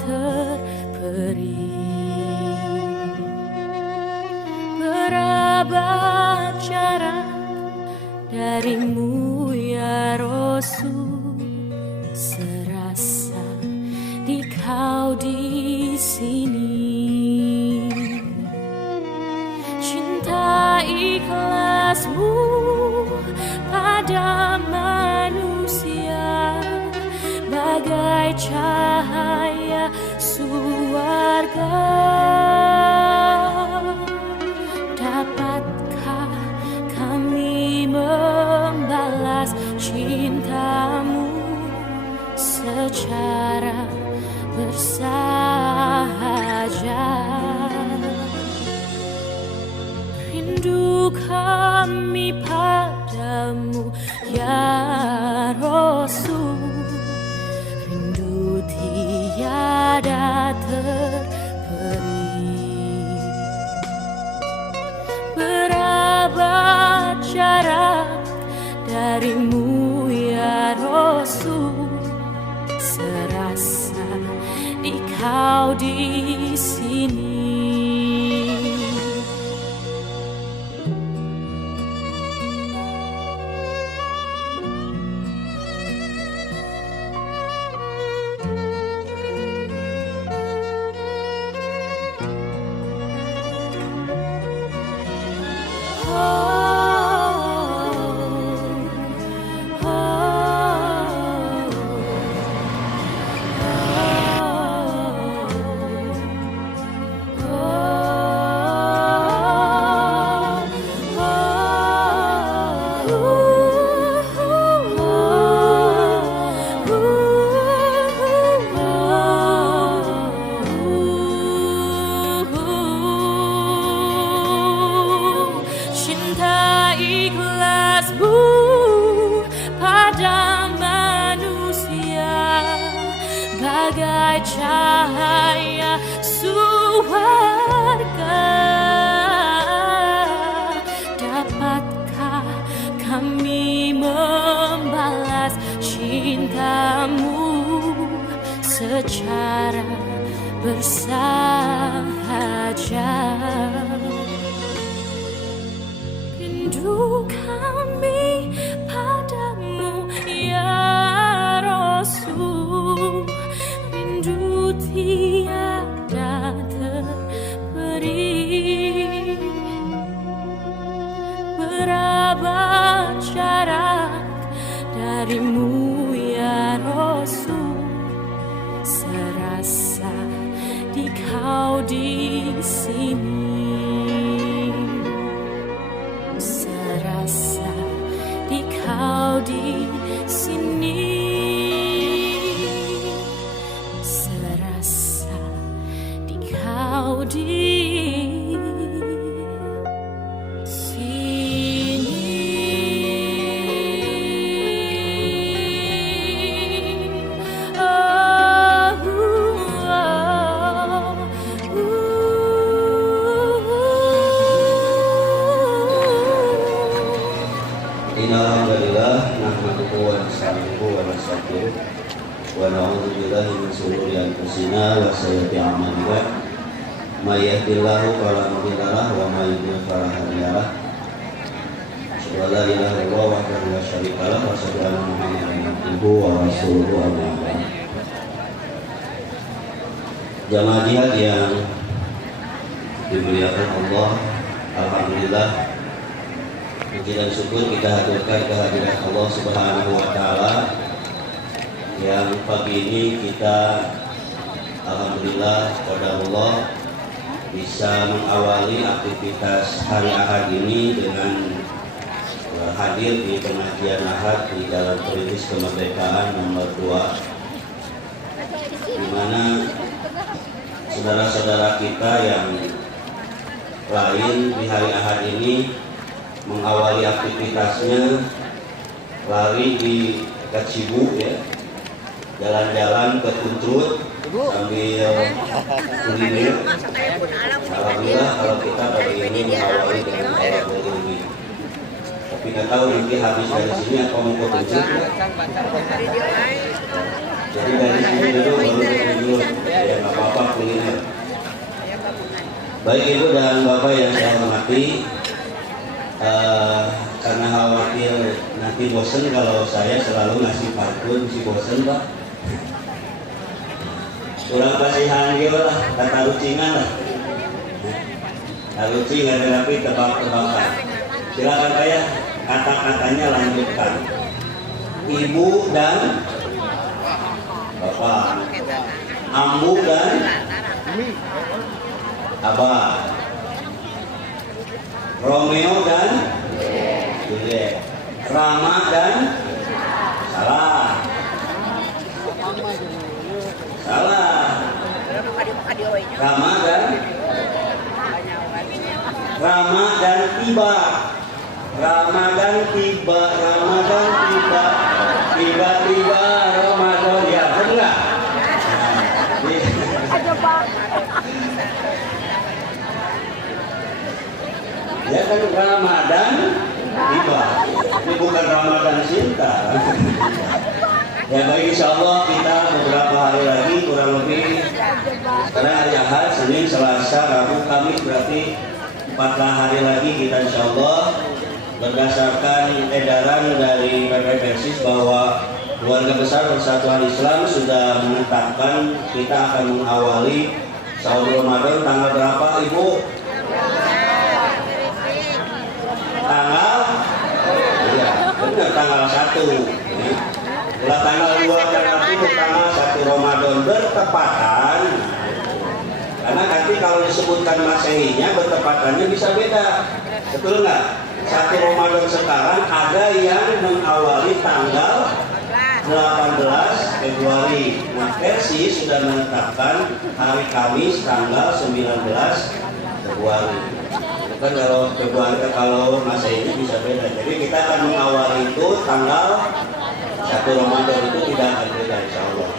terperi. Berapa jarak darimu ya Rasul, serasa di kau di sini. Cinta ikhlasmu pada manusia bagai cahaya surga. Dapatkah kami membalas cintamu secara bersahaja? Rindu kami padamu ya Rasul, rindu tiada terperi. Berapa jarak darimu ya Rasul, serasa di kau di sini. Ikhlasmu pada manusia bagai cahaya surga. Dapatkah kami membalas cintamu secara bersahaja? Rindu kami padamu ya Rasul, rindu tiada terperi. Berapa jarak darimu ya Rasul, serasa di kau di sini. Serasa di kau di sini. Serasa di kau di Alhamdulillah, nahmaduhu wa nasta'inuhu wa nastaghfiruh wa na'udzu billahi min shururi anfusina wa sayyiati a'malina. May yahdihillahu fala mudilla lahu wa may yudlil fala hadiya lahu. Asyhadu an la ilaha illallah wahdahu la syarika lahu wa asyhadu anna Muhammadan abduhu wa rasuluhu amma ba'd. Jamaah jihad yang dimuliakan Allah, alhamdulillah, puji dan syukur kita haturkan kehadiran Allah Subhanahu wa Ta'ala yang pagi ini kita alhamdulillah pada Allah bisa mengawali aktivitas hari Ahad ini dengan hadir di pengajian Ahad di Jalan Perintis Kemerdekaan nomor 2, di mana saudara-saudara kita yang lain di hari Ahad ini mengawali aktivitasnya lari di dekat Cibu ya, jalan-jalan ke Kuntrut sambil kuliner. Alhamdulillah kalau kita pagi ini mengawali dengan awal ini. Tapi nggak tahu nanti habis dari sini atau mau ke Kuntrut ya. Jadi dari sini dulu baru ke Kuntrut ya. Baik Ibu dan Bapak yang saya hormati, karena khawatir nanti bosen kalau saya selalu ngasih parkun, si bosen Pak. Kurang kasihan juga lah, kata rucingan lah. Ruci nggak ada tapi tebak-tebakan. Silakan saya kata-katanya lanjutkan. Ibu dan Bapak, Ambu dan Abah, Romeo dan Juliet, Rama dan salah. Ramadan tiba. Tiba-tiba Ramadan ya, benar. Ya kan Ramadan tiba. Ini bukan Ramadan cinta. Ya baik, insya Allah kita beberapa hari lagi, kurang lebih sekarang hari Ahad, Senin, Selasa, Rabu, Kamis, berarti 4 hari lagi kita insya Allah berdasarkan edaran dari PP Persis bahwa Keluarga Besar Persatuan Islam sudah menetapkan kita akan mengawali sahur Ramadan tanggal berapa Ibu? Tanggal? Iya, benar tanggal 1. Setelah tanggal 2 nanti tanggal 1 Ramadan bertepatan. Karena nanti kalau disebutkan Masehinya bertepatannya bisa beda. Betul nggak? 1 Ramadan sekarang ada yang mengawali tanggal 18 Februari. Nah, Persis sudah menetapkan hari Kamis tanggal 19 Februari. Kan kalau Februari kalau Masehinya bisa beda. Jadi kita akan mengawali itu tanggal 1 Ramadan itu tidak akan beda insya Allah.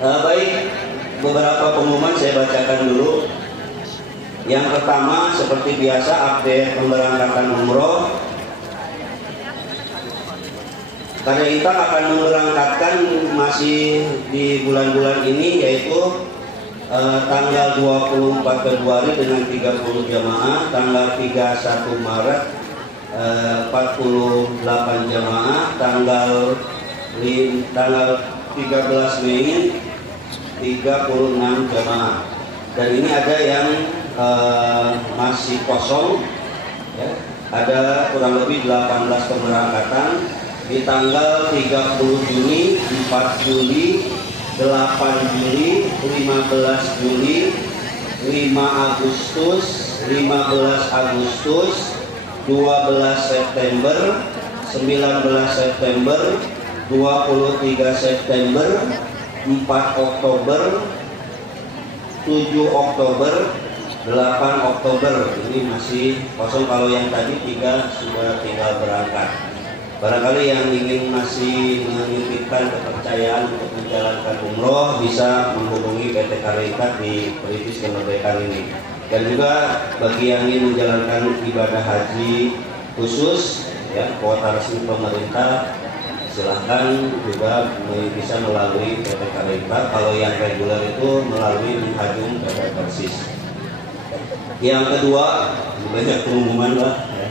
Baik, beberapa pengumuman saya bacakan dulu. Yang pertama seperti biasa update pemberangkatan umroh. Karena kita akan memberangkatkan masih di bulan-bulan ini, yaitu tanggal 24 Februari dengan 30 jamaah, tanggal 31 Maret 48 jamaah, tanggal 13 Mei 36 jamaah. Dan ini ada yang masih kosong ya. Ada kurang lebih 18 pemberangkatan di tanggal 30 Juni, 4 Juli, 8 Juli, 15 Juli, 5 Agustus, 15 Agustus, 12 September, 19 September, 23 September, 4 Oktober, 7 Oktober, 8 Oktober. Ini masih kosong. Kalau yang tadi 3 sudah tinggal berangkat. Barangkali yang ingin masih menitipkan kepercayaan untuk menjalankan umroh bisa menghubungi PT Karikat di Perintis Kemerdekaan ini. Dan juga bagi yang ingin menjalankan ibadah haji khusus ya, kuota resmi pemerintah, silahkan juga bisa melalui PT Karikat. Kalau yang reguler itu melalui Minhajum PT Persis. Yang kedua, banyak pengumuman lah ya.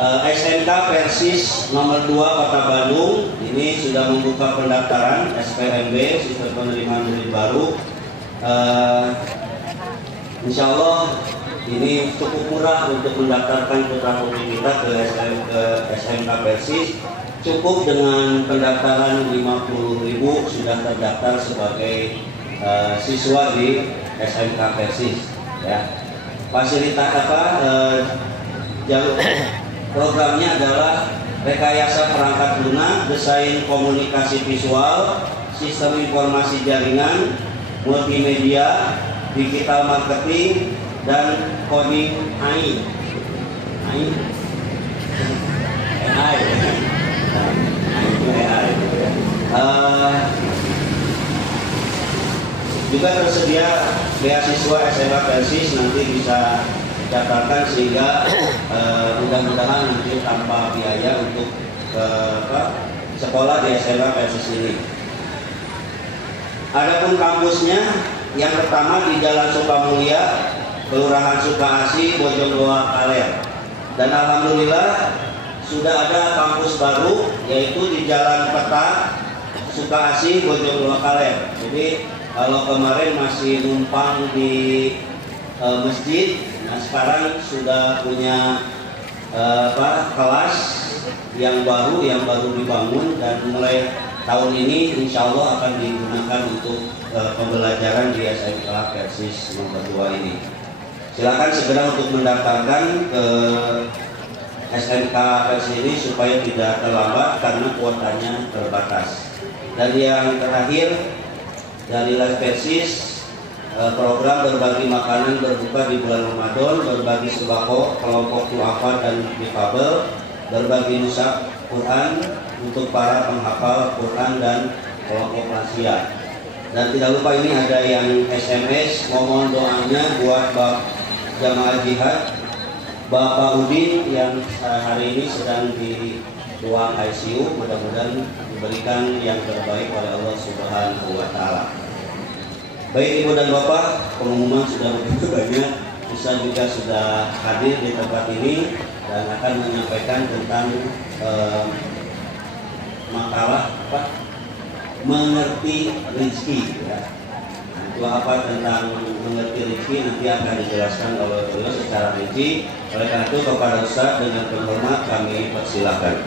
SMK Persis nomor 2 Kota Bandung ini sudah membuka pendaftaran SPMB, sistem penerimaan murid baru. Insya Allah ini cukup murah untuk mendaftarkan putra putri kita ke SMK Persis. Cukup dengan pendaftaran 50.000 sudah terdaftar sebagai siswa di SMK Persis ya. Fasilitas programnya adalah rekayasa perangkat lunak, desain komunikasi visual, sistem informasi jaringan, multimedia, digital marketing, dan coding AI. Juga tersedia beasiswa SMA Persis, nanti bisa daftarkan sehingga mudah-mudahan nanti tanpa biaya untuk sekolah di SMA Persis ini. Adapun kampusnya yang pertama di Jalan Sukamulya, Kelurahan Sukaasih, Bojongloa, Kaler. Dan alhamdulillah sudah ada kampus baru yaitu di Jalan Peta, Sukaasih, Bojongloa, Kaler. Jadi kalau kemarin masih numpang di masjid, nah sekarang sudah punya kelas yang baru dibangun dan mulai tahun ini insya Allah akan digunakan untuk pembelajaran di SMK Persis nomor 2 ini. Silakan segera untuk mendaftarkan ke SMK Persis ini supaya tidak terlambat karena kuotanya terbatas. Dan yang terakhir dari Les Persis, program berbagi makanan berbuka di bulan Ramadan, berbagi sembako kelompok duafa dan difabel, berbagi nusuk Quran untuk para penghafal Quran dan kelompok lansia. Dan tidak lupa ini ada yang SMS mohon doanya buat jamaah jihad Bapak Udin yang hari ini sedang di ruang ICU, mudah-mudahan diberikan yang terbaik oleh Allah Subhanahu wa Ta'ala. Baik Ibu dan Bapak, pengumuman sudah begitu banyak. Ustaz juga sudah hadir di tempat ini dan akan menyampaikan tentang makalah mengerti rezeki ya. Itu apa tentang mengerti rezeki nanti akan dijelaskan oleh beliau secara rinci. Oleh karena itu kepada Ustaz dengan penghormat kami persilakan.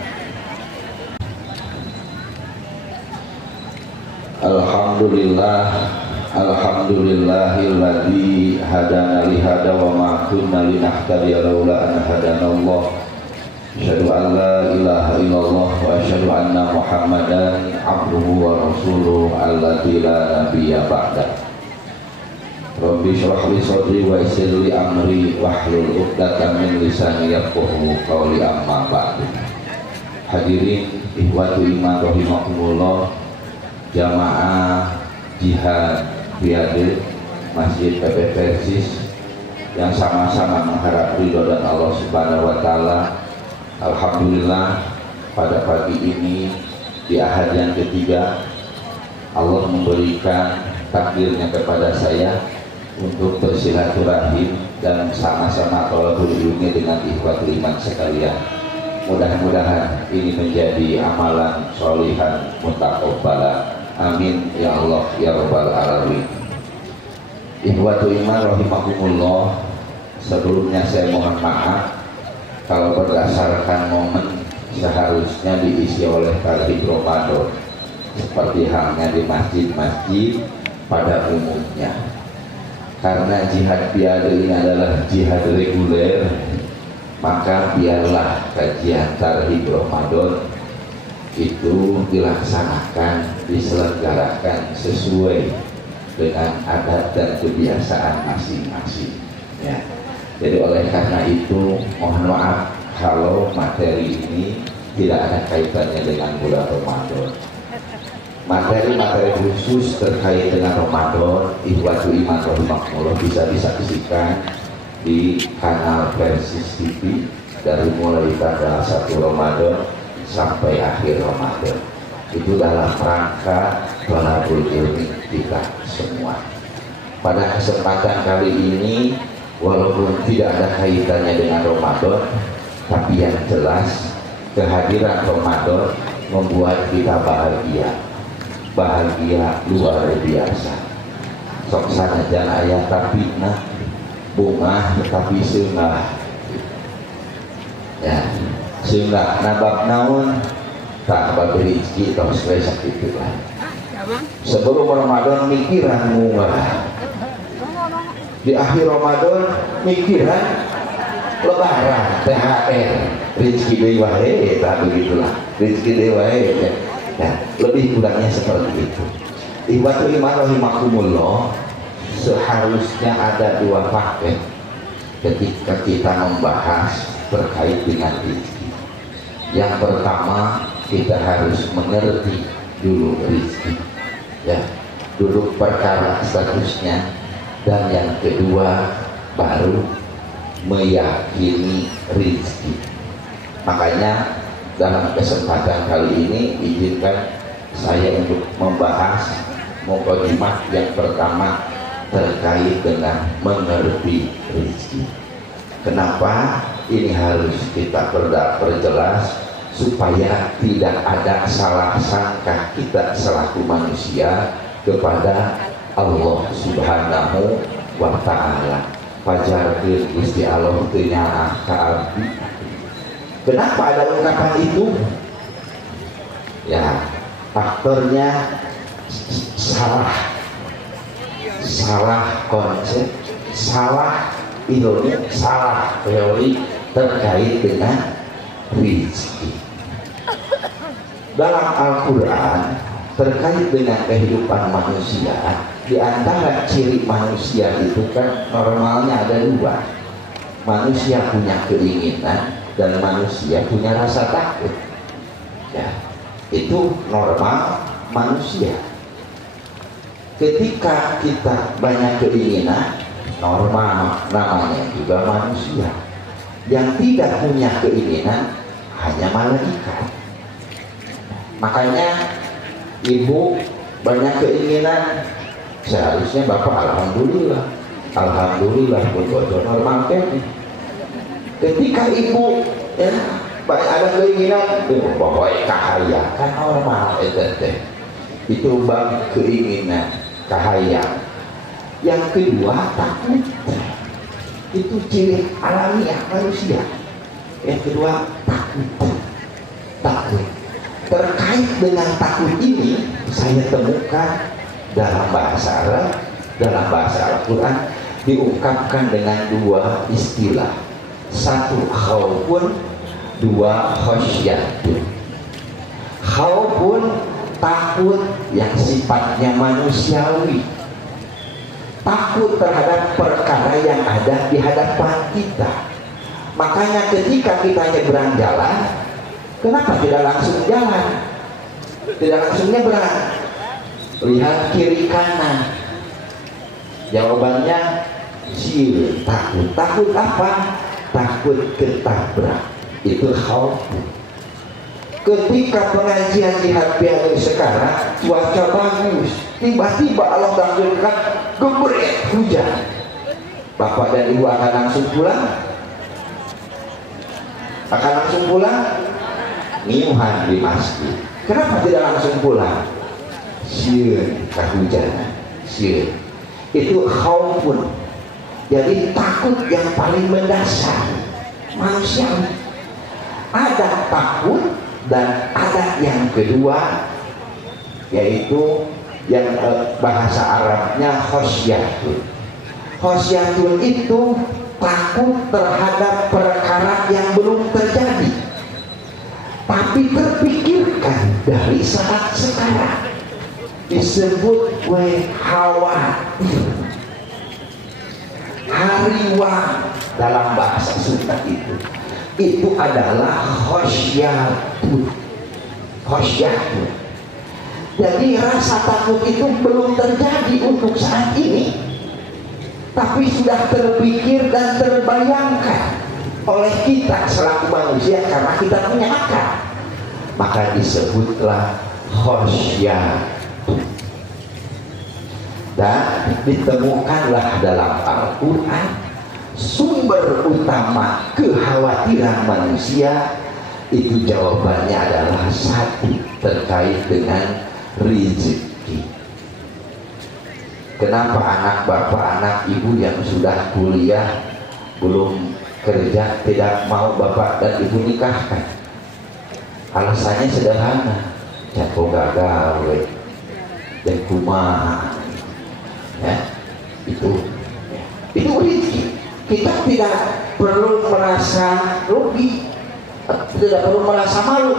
Alhamdulillahilladzi hadana li hada wa ma kunna linahtadiya laula an hadanallah. Asyhadu an la ilaha illallah wa asyhadu anna Muhammadan abduhu wa rasuluhu alladzi la nabiyya ba'da. Rabbi shrah li sadri wa yassir li amri wahlul 'uqdatam min lisani yafqahu qawli amma ba'du. Hadirin ikhwati iman rahimakumullah, jamaah jihad Biade Masjid PP Persis yang sama-sama mengharap ridho dan Allah Subhanahu wa Ta'ala. Alhamdulillah pada pagi ini di ahad yang ketiga Allah memberikan takdirnya kepada saya untuk bersilaturahim dan sama-sama tolabul ilmi dengan ikhwatul iman sekalian. Mudah-mudahan ini menjadi amalan sholihan mutaqabbala. Amin ya Allah ya Rabbal alamin. Ikhwatul iman rahimakumullah, sebelumnya saya mohon maaf kalau berdasarkan momen seharusnya diisi oleh tarikh Ramadan seperti halnya di masjid-masjid pada umumnya. Karena jihad biada ini adalah jihad reguler, maka biarlah kajian tarikh Ramadan itu dilaksanakan, diselenggarakan sesuai dengan adat dan kebiasaan masing-masing ya. Jadi oleh karena itu mohon maaf kalau materi ini tidak ada kaitannya dengan bulan Ramadan. Materi-materi khusus terkait dengan Ramadan ikhwatul iman rahimakumullah bisa disaksikan di kanal Persis TV dari mulai tanggal 1 Ramadan sampai akhir Ramadan. Itu dalam rangka thalabul ilmi kita semua. Pada kesempatan kali ini walaupun tidak ada kaitannya dengan Ramadan, tapi yang jelas kehadiran Ramadan membuat kita bahagia luar biasa. Sok sanajan aya tapi nah bunga tetapi seunggah ya, seunggah nabab naon tak bagi rezeki atau spesial itu lah. Sebelum Ramadan mikiran murah, di akhir Ramadan mikiran lebaran, THR, rezeki deui wae, tak begitulah, rezeki deui wae. Ya, lebih kurangnya seperti itu. Ikhwatul iman rahimakumullah, seharusnya ada dua paket ketika kita membahas terkait dengan rezeki. Yang pertama, kita harus mengerti dulu rezeki ya, duduk perkara statusnya, dan yang kedua baru meyakini rezeki. Makanya dalam kesempatan kali ini izinkan saya untuk membahas mukadimah yang pertama terkait dengan mengerti rezeki. Kenapa ini harus kita perjelas supaya tidak ada salah sangka kita selaku manusia kepada Allah Subhanahu wa Ta'ala. Pajarkeun Gusti Allah teu nyaah ka abdi. Kenapa ada ungkapan itu? Ya, faktornya salah konsep, salah ilmu, salah teori terkait dengan rezeki. Dalam Al-Quran terkait dengan kehidupan manusia, di antara ciri manusia itu kan normalnya ada dua. Manusia punya keinginan dan manusia punya rasa takut. Ya, itu normal manusia. Ketika kita banyak keinginan, normal namanya juga manusia. Yang tidak punya keinginan hanya malaikat. Makanya ibu banyak keinginan, seharusnya bapak alhamdulillah betul normal kan. Ketika ibu ya ada keinginan, pokoknya kahaya kan normal itu bab keinginan kahaya. Yang kedua takut, itu ciri alamiah manusia. Yang kedua takut. Terkait dengan takut ini saya temukan dalam bahasa Arab, dalam bahasa Al-Quran diungkapkan dengan dua istilah. Satu khaufun, dua khasyatun. Khaufun takut yang sifatnya manusiawi, takut terhadap perkara yang ada di hadapan kita. Makanya ketika kita nyebrang jalan, kenapa tidak langsung jalan, tidak langsung nyebrang, lihat kiri kanan? Jawabannya sih takut apa? Takut ketabrak. Itu khauf. Ketika pengajian jihad piala sekarang cuaca bagus, tiba-tiba Allah takdirkan gebret hujan. Bapak dan ibu akan langsung pulang? Akan langsung pulang? Niuhan di masjid. Kenapa tidak langsung pulang? Sieun kehujanan, sieun. Itu khaufun. Jadi takut yang paling mendasar manusia. Ada takut dan ada yang kedua, yaitu yang bahasa Arabnya khosyatun. Khosyatun itu takut terhadap perkara yang belum terjadi, tapi terpikirkan dari saat sekarang. Disebut khawatir. Hariwang dalam bahasa Sunda itu adalah khosyatun. Jadi rasa takut itu belum terjadi untuk saat ini, tapi sudah terpikir dan terbayangkan oleh kita selaku manusia karena kita punya akal. Maka disebutlah khosyatun. Dan ditemukanlah dalam Al-Quran sumber utama kekhawatiran manusia itu jawabannya adalah satu, terkait dengan rezeki. Kenapa anak bapak, anak ibu yang sudah kuliah belum kerja tidak mau bapak dan ibu nikahkan? Alasannya sederhana, jatuh gagal dan kumaha. Ya, itu rezeki. Kita tidak perlu merasa rugi, tidak perlu merasa malu.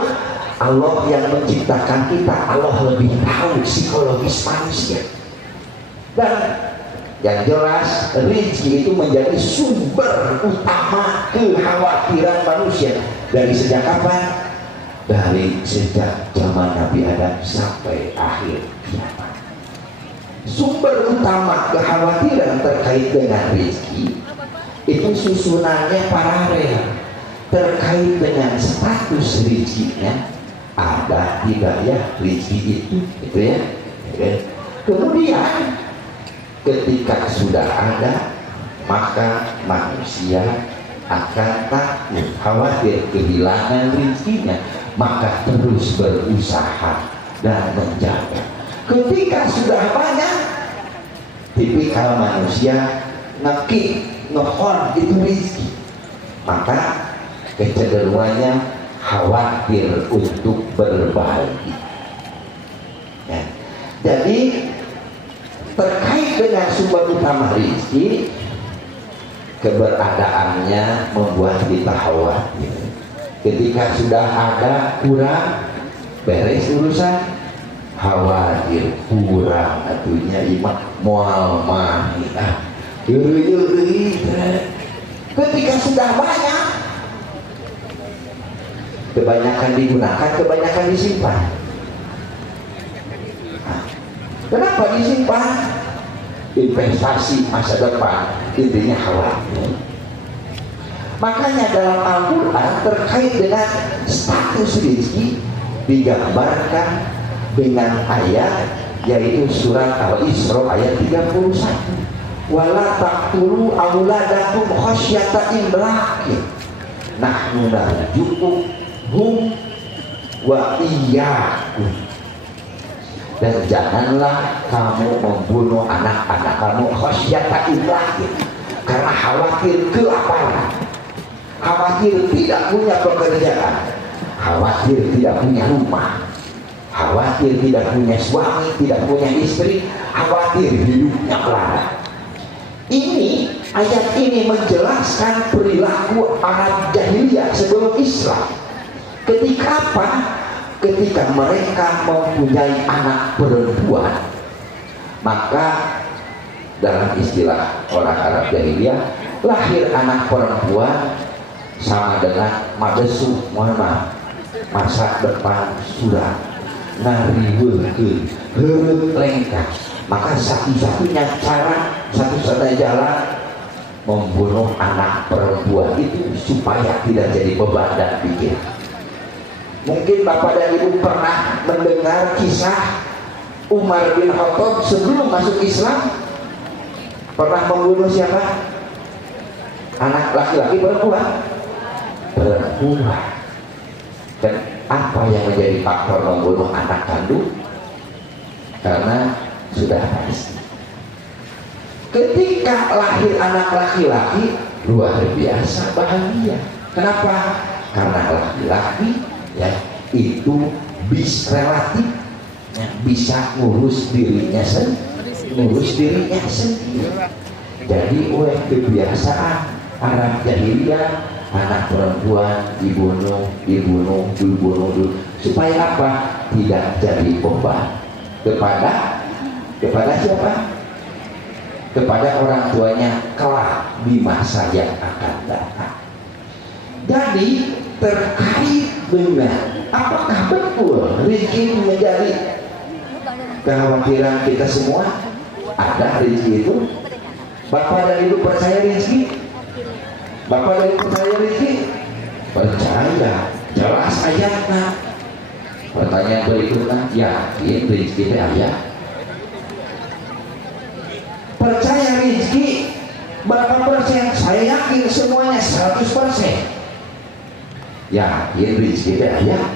Allah yang menciptakan kita, Allah lebih tahu psikologis manusia. Dan yang jelas rezeki itu menjadi sumber utama kekhawatiran manusia. Dari sejak kapan? Dari sejak zaman Nabi Adam sampai akhir kiamat. Sumber utama kekhawatiran terkait dengan rezeki itu susunannya paralel terkait dengan status rezekinya. Ada tidak ya rezeki itu ya? Kemudian ketika sudah ada, maka manusia akan takut, khawatir kehilangan rezekinya, maka terus berusaha dan menjaga. Ketika sudah banyak, tipikal manusia ngehon itu rezeki, maka kecenderungannya khawatir untuk berbagi. Ya. Jadi terkait dengan sumber utama rezeki, keberadaannya membuat kita khawatir. Ketika sudah ada kurang, beres urusan, khawatir kurang atunya imah moal mahita. Ketika sudah banyak, kebanyakan digunakan, kebanyakan disimpan. Kenapa disimpan? Investasi masa depan, intinya khawatir. Makanya dalam Al-Quran terkait dengan status rezeki digambarkan dengan ayat, yaitu surat Al-Isra ayat 31. Wala taqtulu auladakum khasyata imlaqin nahnu narzuquhum wa iyyakum. Dan janganlah kamu membunuh anak-anak kamu khasyata imlaqin, karena khawatir kelaparan, khawatir tidak punya pekerjaan, khawatir tidak punya rumah, khawatir tidak punya suami, tidak punya istri, khawatir hidupnya melarat. Ini ayat ini menjelaskan perilaku Arab jahiliyah sebelum Islam. Ketika apa? Ketika mereka mempunyai anak perempuan, maka dalam istilah orang Arab jahiliyah, lahir anak perempuan sama dengan madesu, masa depan sudah nariweukeun heureut lengkap. Maka satu-satunya cara, satu-satunya jalan membunuh anak perempuan itu supaya tidak jadi beban dan pikir. Mungkin Bapak dan Ibu pernah mendengar kisah Umar bin Khattab sebelum masuk Islam pernah membunuh siapa? Anak laki-laki perempuan? Perempuan. Dan apa yang menjadi faktor membunuh anak kandung? Karena sudah pasti. Ketika lahir anak laki-laki, luar biasa bahagia. Kenapa? Karena laki-laki ya itu relatif ya, bisa ngurus dirinya sendiri. Jadi oleh kebiasaan Arab jahiliyah, anak perempuan dibunuh supaya apa? Tidak jadi beban kepada siapa? Kepada orang tuanya kelak di masa yang akan datang. Jadi terkait dengan apakah betul rezeki menjadi kekhawatiran kita semua? Ada rezeki itu? Bapak dan Ibu percaya rezeki? Bapak dan Ibu percaya rezeki? Percaya, jelas ayatnya. Pertanyaan berikutnya, yakin rezeki itu ayat? Percaya rezeki berapa persen? Saya yakin semuanya 100%. Yakin rezeki itu ayat?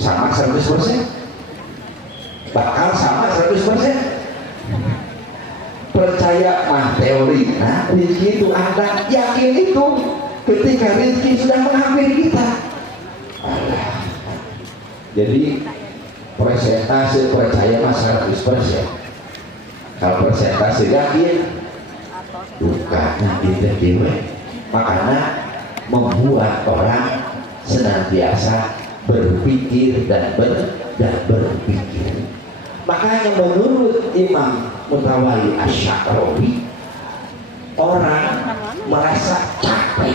Sama 100%? Bakal sama 100%? Percaya mah teori, nah rezeki itu ada, yakin itu ketika rezeki sudah menghampiri kita. Jadi persentase percaya mah 100%. Kalau persentase yakin, bukannya gitu. Makanya membuat orang senantiasa berpikir dan berpikir. Makanya menurut Imam Mutawalli Asy-Sya'rawi, orang merasa capek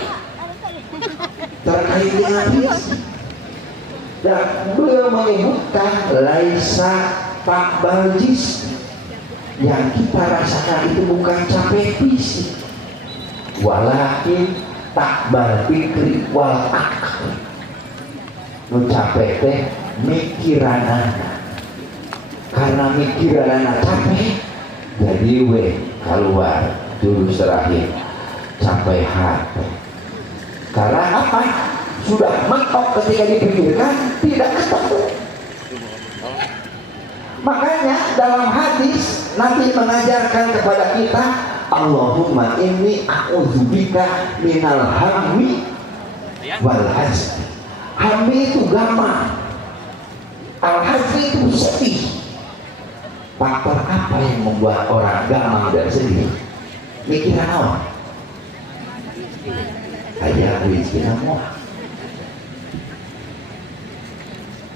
terkait dengan rezeki, dan beliau menyebutkan laisa ta'bal jism, yang kita rasakan itu bukan capek fisik, walakin ta'bal fikri wal aql. Nu capek teh mikiranana. karena mikiran capek jadi keluar jurus terakhir sampai hati. Karena apa? Sudah mentok ketika dipikirkan tidak ketemu. Makanya dalam hadis Nabi mengajarkan kepada kita, Allahumma inni a'udzubika minal hammi wal hazn. Hammi itu gamang, al hazn itu sedih. Faktor apa yang membuat orang gamang dan sedih? Mikiran apa? Ayah mikiran apa?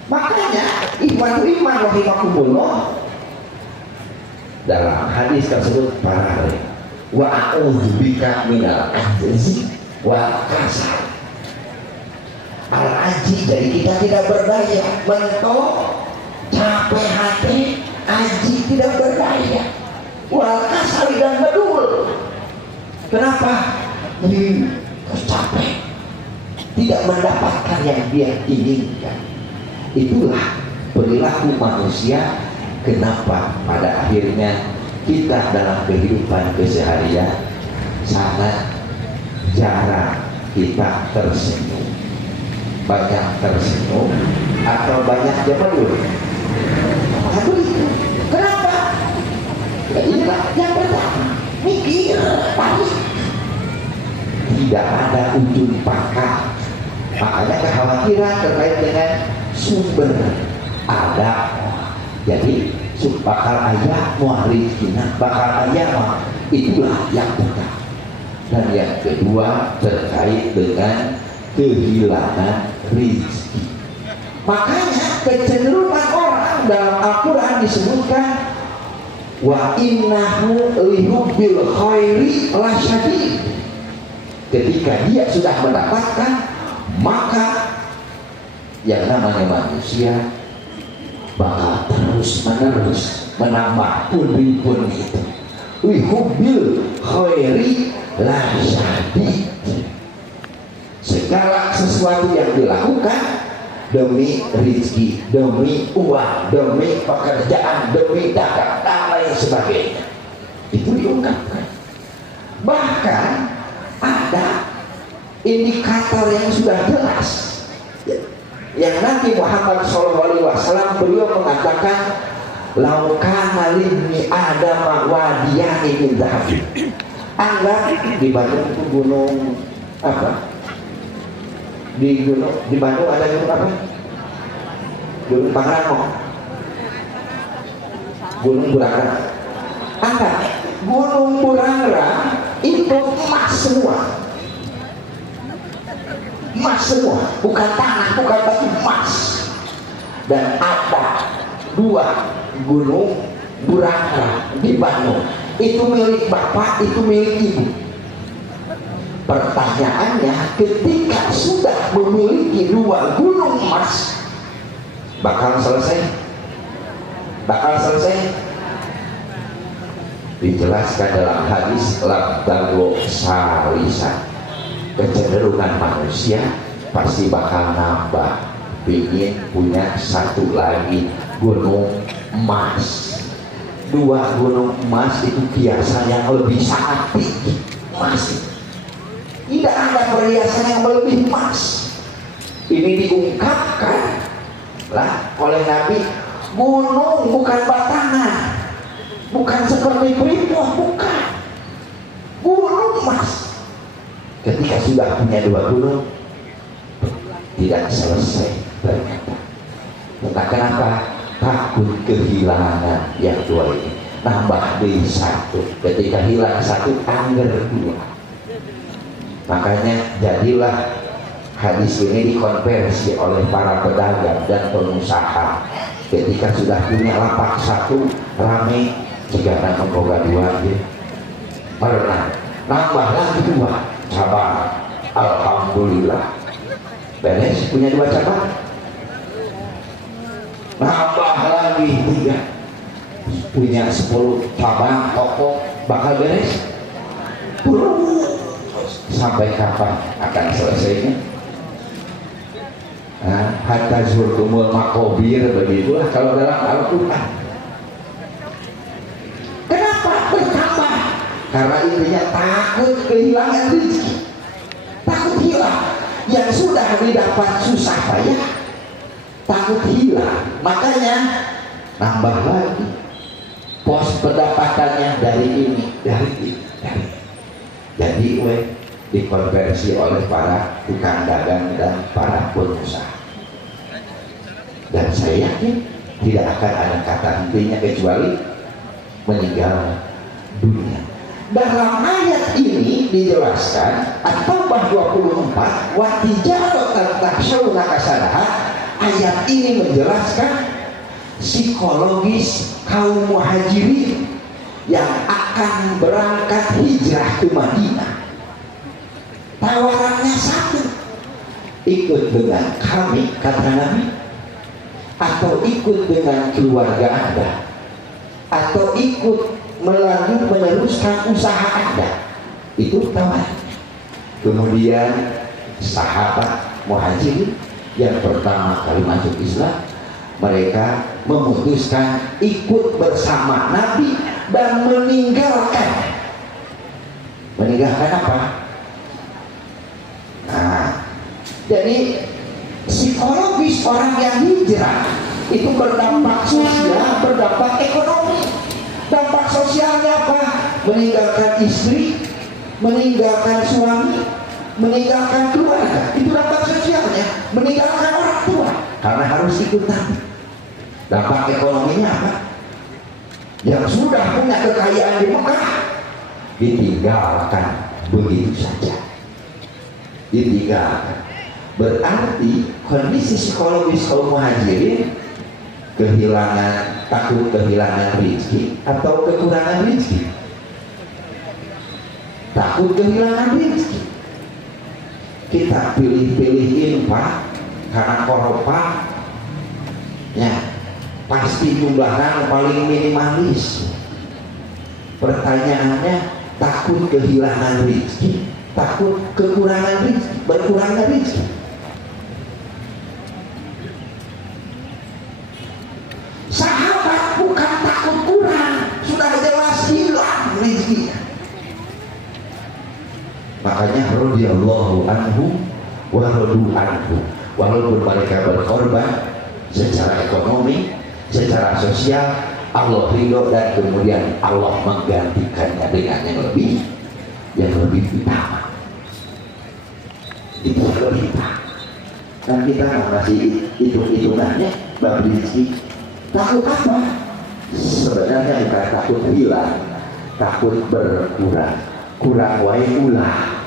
Makanya iman rahimakumullah dalam hadis tersebut para wa a'udzubika minal ajzi wa kasal. Al-ajzi jadi kita tidak berdaya, mentok, capek hati, aji tidak berdaya, wal kasal dan bedul. Kenapa? Capek, tidak mendapatkan yang dia inginkan. Itulah perilaku manusia. Kenapa pada akhirnya kita dalam kehidupan keseharian sangat jarang kita tersenyum, banyak tersenyum atau banyak jemelur. Satu itu. Kenapa? Ya inilah yang pertama, mikir tadi tidak ada ujung pangkal. Makanya kekhawatiran terkait dengan sumber ada. Jadi bakal ayah mu'arifina, bakal ayah itulah yang pertama. Dan yang kedua terkait dengan kehilangan rezeki. Makanya kecenderungan orang dalam Al-Quran disebutkan wa innahu lihubbil khairi lasyadid. Ketika dia sudah mendapatkan, maka yang namanya manusia bakal terus-menerus menambah pun itu. Lihubbil khairi lasyadid. Segala sesuatu yang dilakukan demi rezeki, demi uang, demi pekerjaan, demi dagang dan lain sebagainya, itu diungkapkan. Bahkan ada indikator yang sudah jelas, yang Nabi Muhammad SAW beliau mengatakan, laukana libni adama wadiyani min dhahab. Anggap di Bandung itu gunung apa? Di Bandung ada gunung apa? Gunung Pangrango, Gunung Burangrang. Anggap Gunung Burangrang itu emas semua, bukan tanah, bukan batu, emas. Dan ada 2 gunung Burangrang di Bandung, itu milik bapak, itu milik ibu. Pertanyaannya, ketika sudah memiliki 2 gunung emas, bakal selesai? Dijelaskan dalam hadis labdago salisa. Kecenderungan manusia pasti bakal nambah, ingin punya 1 lagi gunung emas. 2 gunung emas itu kiasan yang lebih sangat tinggi. Emas tidak ada perhiasan yang melebihi emas. Ini diungkapkan lah oleh Nabi. Gunung bukan batangan, bukan seperti Freeport, bukan. Gunung emas. Ketika sudah punya 2 gunung, tidak selesai ternyata. Entah kenapa takut kehilangan yang 2 ini. Nambah di 1. Ketika hilang 1, angger 2. Makanya jadilah hadis ini dikonversi oleh para pedagang dan pengusaha. Ketika sudah punya lapak 1 rame, segala memboga 2 ya. Pernah nambah lagi 2 cabang. Alhamdulillah beres punya 2 cabang. Nambah lagi 3, punya 10 cabang toko, bakal beres. Sampai kapan akan selesainya? Hatta zurtumul makobir, begitulah kalau dalam Al-Quran. karena intinya takut kehilangan rezeki, takut hilang. Yang sudah didapat susah payah takut hilang, makanya nambah lagi pos pendapatannya dari ini, dari ini. Jadi dikonversi oleh para tukang dagang dan para pengusaha. Dan saya yakin tidak akan ada kata hentinya kecuali meninggal dunia. Dalam ayat ini dijelaskan At-Taubah 24 watijaratan takhshawna kasadaha. Ayat ini menjelaskan psikologis kaum muhajirin yang akan berangkat hijrah ke Madinah. Tawarannya satu, ikut dengan kami kata Nabi, atau ikut dengan keluarga Anda, atau ikut meneruskan usaha Anda. Itu tawarannya. Kemudian sahabat muhajirin yang pertama kali masuk Islam, mereka memutuskan ikut bersama Nabi dan meninggalkan apa? Nah, jadi psikologis orang yang hijrah itu berdampak sosial, berdampak ekonomi. Dampak sosialnya apa? Meninggalkan istri, meninggalkan suami, meninggalkan keluarga. Itu dampak sosialnya, meninggalkan orang tua karena harus ikut Nabi. Dampak ekonominya apa? Yang sudah punya kekayaan di Mekah ditinggalkan begitu saja, ditinggalkan. Berarti kondisi psikologis kaum muhajirin takut kehilangan rezeki atau kekurangan rezeki. Takut kehilangan rezeki. Kita pilih-pilihin Pak karena koropa ya pasti jumlahnya paling minimalis. Pertanyaannya, takut kehilangan rezeki, takut kekurangan rezeki, berkurangnya rezeki. Sahabat bukan takut kurang, sudah jelas hilang rezekinya. Makanya radhiyallahu anhu wa radu anhu. Walaupun mereka berkorban secara ekonomi, secara sosial, Allah ridho dan kemudian Allah menggantikannya dengan yang lebih utama. Itu lebih utama. Dan kita masih hitung-hitungannya bab rezeki. Takut apa? Sebenarnya bukan takut hilang, takut berkurang. Kurang wae ulah.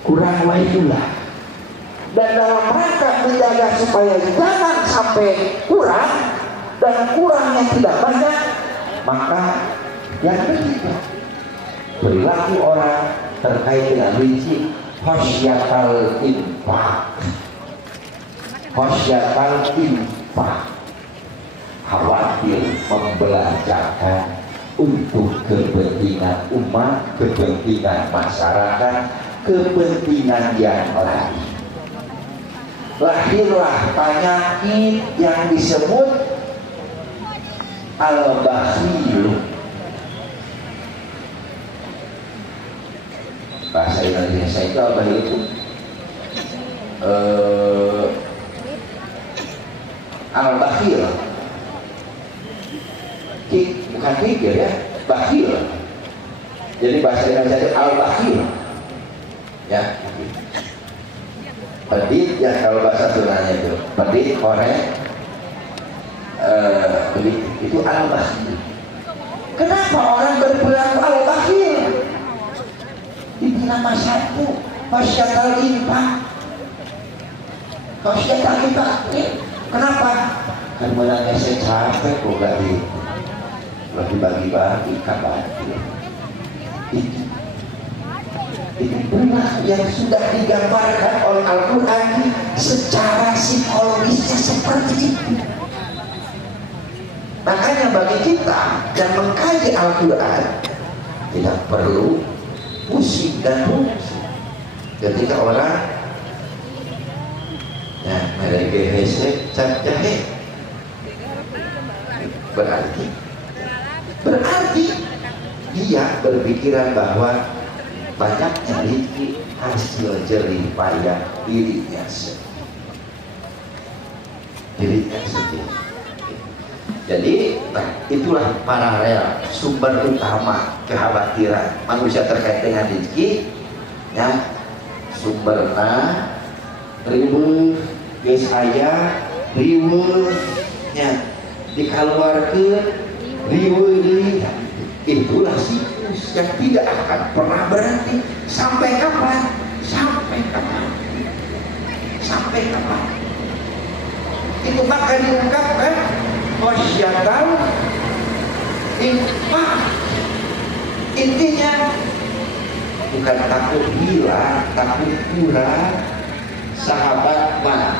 Kurang wae ulah. Dan dalam rangka menjaga supaya jangan sampai kurang dan kurangnya tidak banyak, maka yang ketiga, perilaku orang terkait dengan rezeki khosyatal infaq. Khosyatal infaq, khawatir membelanjakan untuk kepentingan umat, kepentingan masyarakat, kepentingan yang lain. Lahirlah penyakit yang disebut al-bakhil. Bahasa Indonesia itu apa itu? Al-bakhil. Bukan pikir ya, bakhil. Jadi bahasa Indonesia itu al-bakhil. Ya. Pedit ya kalau bahasa Sundanya itu pedit, korek, pedit itu al-bakhil. Kenapa orang berperilaku al-bakhil? Ini nama satu khosyatal infaq. Khosyatal infaq. Kenapa? Kan mulanya saya capek kok gak bagi-bagi kabar. Itulah yang sudah digambarkan oleh Al-Quran secara psikologisnya seperti itu. Makanya bagi kita yang mengkaji Al-Quran tidak perlu pusing dan pusing ketika orang dari GHC cap jahe berarti berpikiran bahwa banyaknya rezeki hasil jerih payah dirinya sendiri. Jadi itulah paralel sumber utama kekhawatiran manusia terkait dengan rezeki, ya, sumberna riweuh geus aya riweuhnya dikeluarkeun riweuh deui. Itulah siklus yang tidak akan pernah berhenti sampai kapan? Sampai kapan? Itu maka diungkapkan wasyatan infak. Intinya bukan takut hilang, takut kurang. Sahabat mah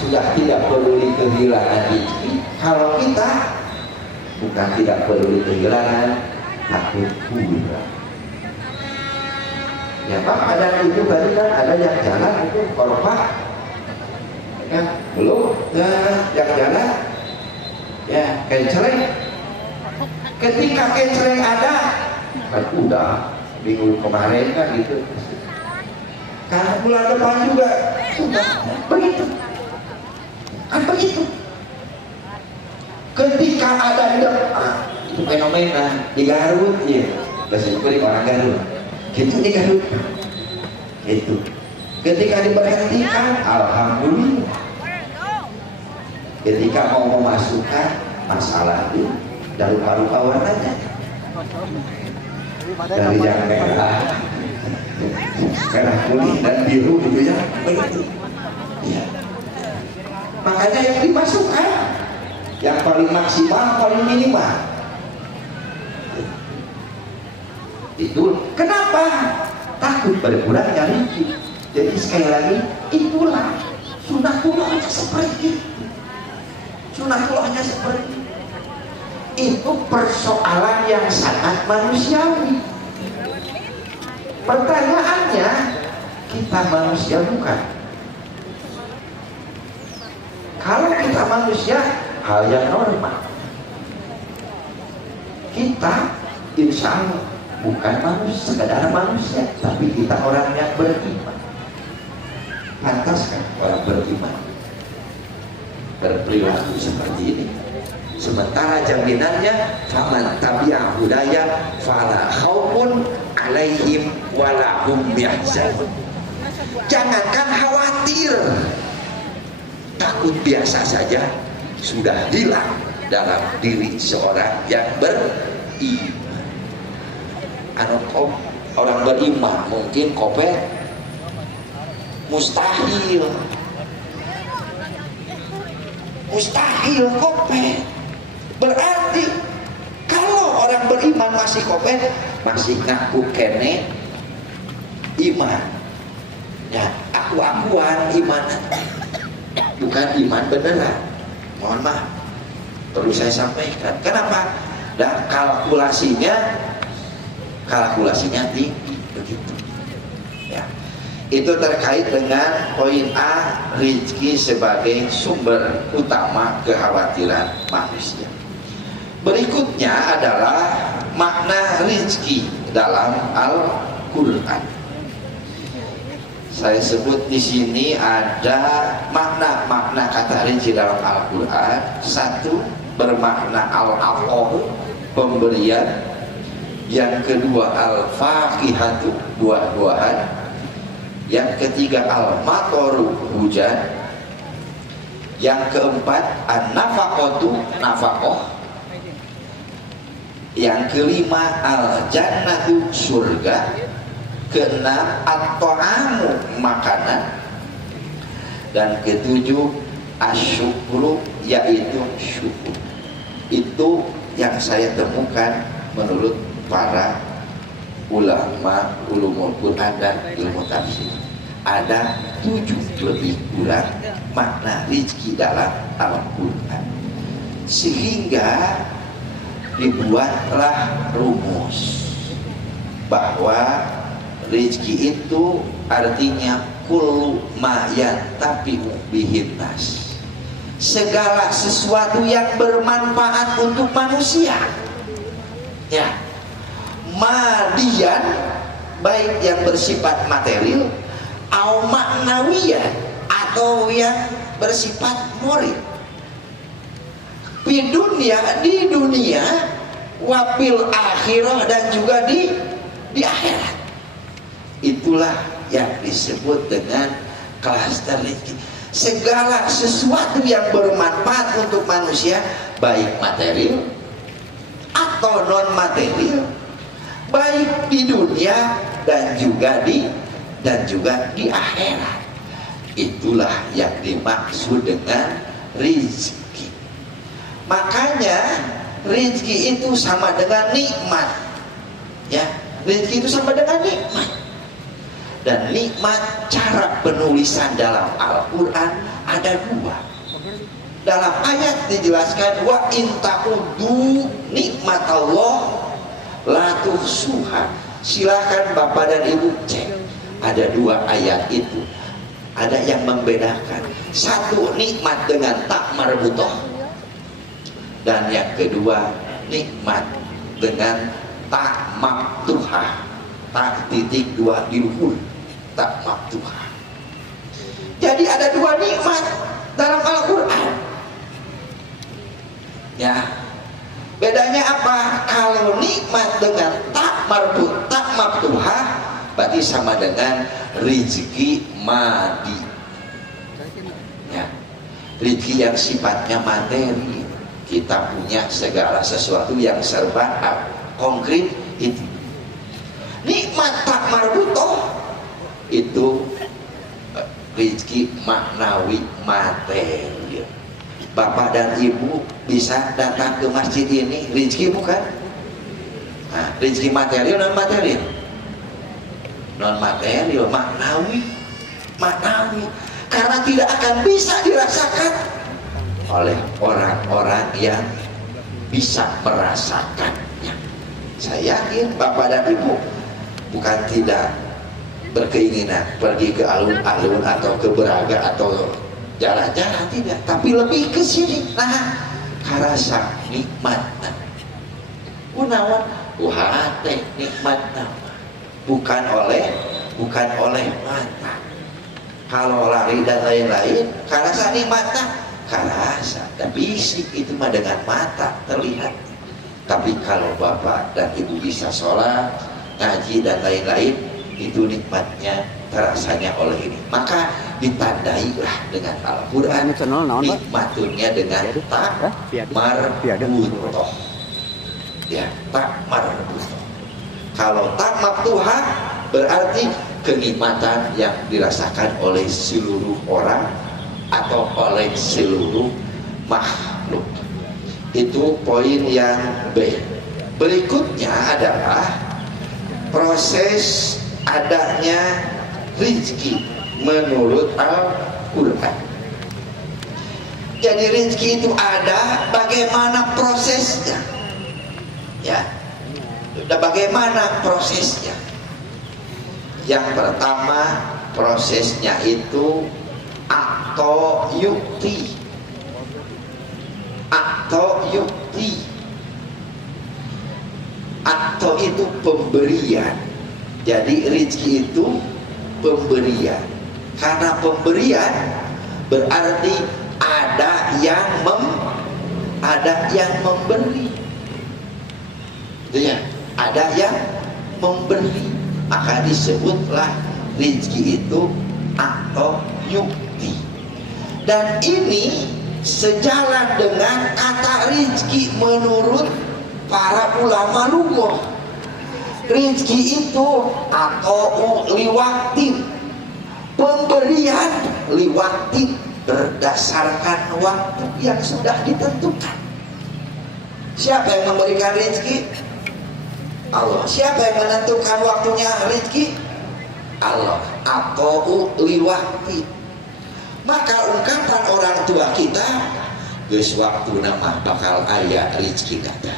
sudah tidak peduli kehilangan rezeki. Kalau kita bukan tidak peduli kehilangan, takut kurang. Ya Pak, ada itu tadi kan ada yang jalan itu korban, ya belum, yang jalan, ya kencereng. Ketika kencereng ada, kan udah minggu kemarin kan gitu. Karena bulan depan juga sudah begitu, kan begitu. Ketika ada itu fenomena di Garut, ya bahasa Inggris orang Garut, gitu di Garut, itu. Ketika diberhentikan, alhamdulillah. Ketika mau memasukkan masalah itu dari paru-paru warnanya, dari yang merah, kuning dan biru itu ya, begitu. Ya. Makanya yang dimasukkan yang paling maksimal, paling minimal itu. Kenapa? Takut berkurangnya rezeki. Jadi sekali lagi, itulah sunatullahnya seperti itu. Sunatullahnya seperti itu. Itu persoalan yang sangat manusiawi. Pertanyaannya, kita manusia bukan? Kalau kita manusia, hal yang normal. Kita insya Allah bukan manusia, sekadar manusia, tapi kita orang yang beriman. Pantaskah orang beriman berperilaku seperti ini? Sementara jaminannya faman tabi'a hudaya fala khaufun alaihim wala hum yahzanun. Jangankan khawatir, takut biasa saja sudah hilang dalam diri seorang yang beriman. Orang beriman mungkin kopet mustahil kopet. Berarti kalau orang beriman masih kopet, masih ngaku kene iman, ya aku-akuan iman, bukan iman beneran. Mohon maaf, perlu saya sampaikan. Kenapa? Dan kalkulasinya tinggi begitu. Ya. Itu terkait dengan poin A, rezeki sebagai sumber utama kekhawatiran manusia. Berikutnya adalah makna rezeki dalam Al-Qur'an. Saya sebut di sini ada makna kata rezeki dalam Al-Qur'an. Satu, bermakna al-aqah, pemberian. Yang kedua, al-faqihatu, buah-buahan. Yang ketiga, al-matoru, hujan. Yang keempat, an-nafaqatu, nafaqah. Yang kelima, al-jannatu, surga. Keenam, at-ta'amu, makanan. Dan ketujuh, asyukru, yaitu syukur. Itu yang saya temukan menurut para ulama ulumul Quran dan ilmu tafsir. Ada 7 lebih kurang makna rezeki dalam Al-Quran, sehingga dibuatlah rumus bahwa rezeki itu artinya kullu ma yantafi'u bihin nas, segala sesuatu yang bermanfaat untuk manusia. Ya, madian, baik yang bersifat material au maknawiyah, atau yang bersifat moral. Di dunia wafil akhirah, dan juga di akhirat. Itulah yang disebut dengan klaster rezeki. Segala sesuatu yang bermanfaat untuk manusia, baik material atau non material, baik di dunia dan juga di akhirat. Itulah yang dimaksud dengan rezeki. Makanya rezeki itu sama dengan nikmat, ya. Rezeki itu sama dengan nikmat. Dan nikmat, cara penulisan dalam Al-Quran ada dua. Dalam ayat dijelaskan, wa in ta'uddu nikmat Allah la tuhsuha. Silahkan Bapak dan Ibu cek. Ada dua ayat itu. Ada yang membedakan. Satu nikmat dengan tak marbutoh, dan yang kedua nikmat dengan tak maftuhah, tak titik dua di luhur, tak maftuhah. Jadi ada dua nikmat dalam Al-Quran, ya. Bedanya apa? Kalau nikmat dengan tak marbut, tak maftuhah, berarti sama dengan rezeki madi, ya. Rezeki yang sifatnya materi, kita punya segala sesuatu yang serba konkret. Itu nikmat tak marbutoh, itu rezeki maknawi materi. Bapak dan Ibu bisa datang ke masjid ini, rezeki bukan? Nah, rezeki material non material, non material, maknawi, karena tidak akan bisa dirasakan oleh orang-orang yang bisa merasakannya. Saya yakin Bapak dan Ibu bukan tidak berkeinginan pergi ke alun-alun atau ke Braga atau jalan-jalan, tidak, tapi lebih ke sini. Nah, karasa nikmatna kunaon uhate nikmatna, bukan oleh mata. Kalau lari dan lain-lain, karasa nikmatna karasa, dan fisik itu mah dengan mata terlihat. Tapi kalau Bapak dan Ibu bisa sholat, ngaji dan lain-lain, itu nikmatnya terasanya oleh ini. Maka ditandailah dengan Al-Quran nikmatnya dengan tak marbutoh, ya, tak marbutoh. Kalau tak maftuhah berarti kenikmatan yang dirasakan oleh seluruh orang atau oleh seluruh makhluk. Itu poin yang B. Berikutnya adalah proses adanya rezeki menurut Al-Quran. Jadi rezeki itu ada, bagaimana prosesnya, ya. Bagaimana prosesnya? Yang pertama, prosesnya itu atau yukti. Atau itu pemberian. Jadi rezeki itu pemberian. Karena pemberian berarti ada yang memberi. Itu ya, ada yang memberi. Maka disebutlah rezeki itu atau yukti. Dan ini sejalan dengan kata rezeki menurut para ulama lughah. Rezeki itu atau liwaktin, pemberian liwaktin, berdasarkan waktu yang sudah ditentukan. Siapa yang memberikan rezeki? Allah. Siapa yang menentukan waktunya rezeki? Allah. Atau liwaktin. Maka ungkapan orang tua kita, geus waktu nama bakal aya rezeki kata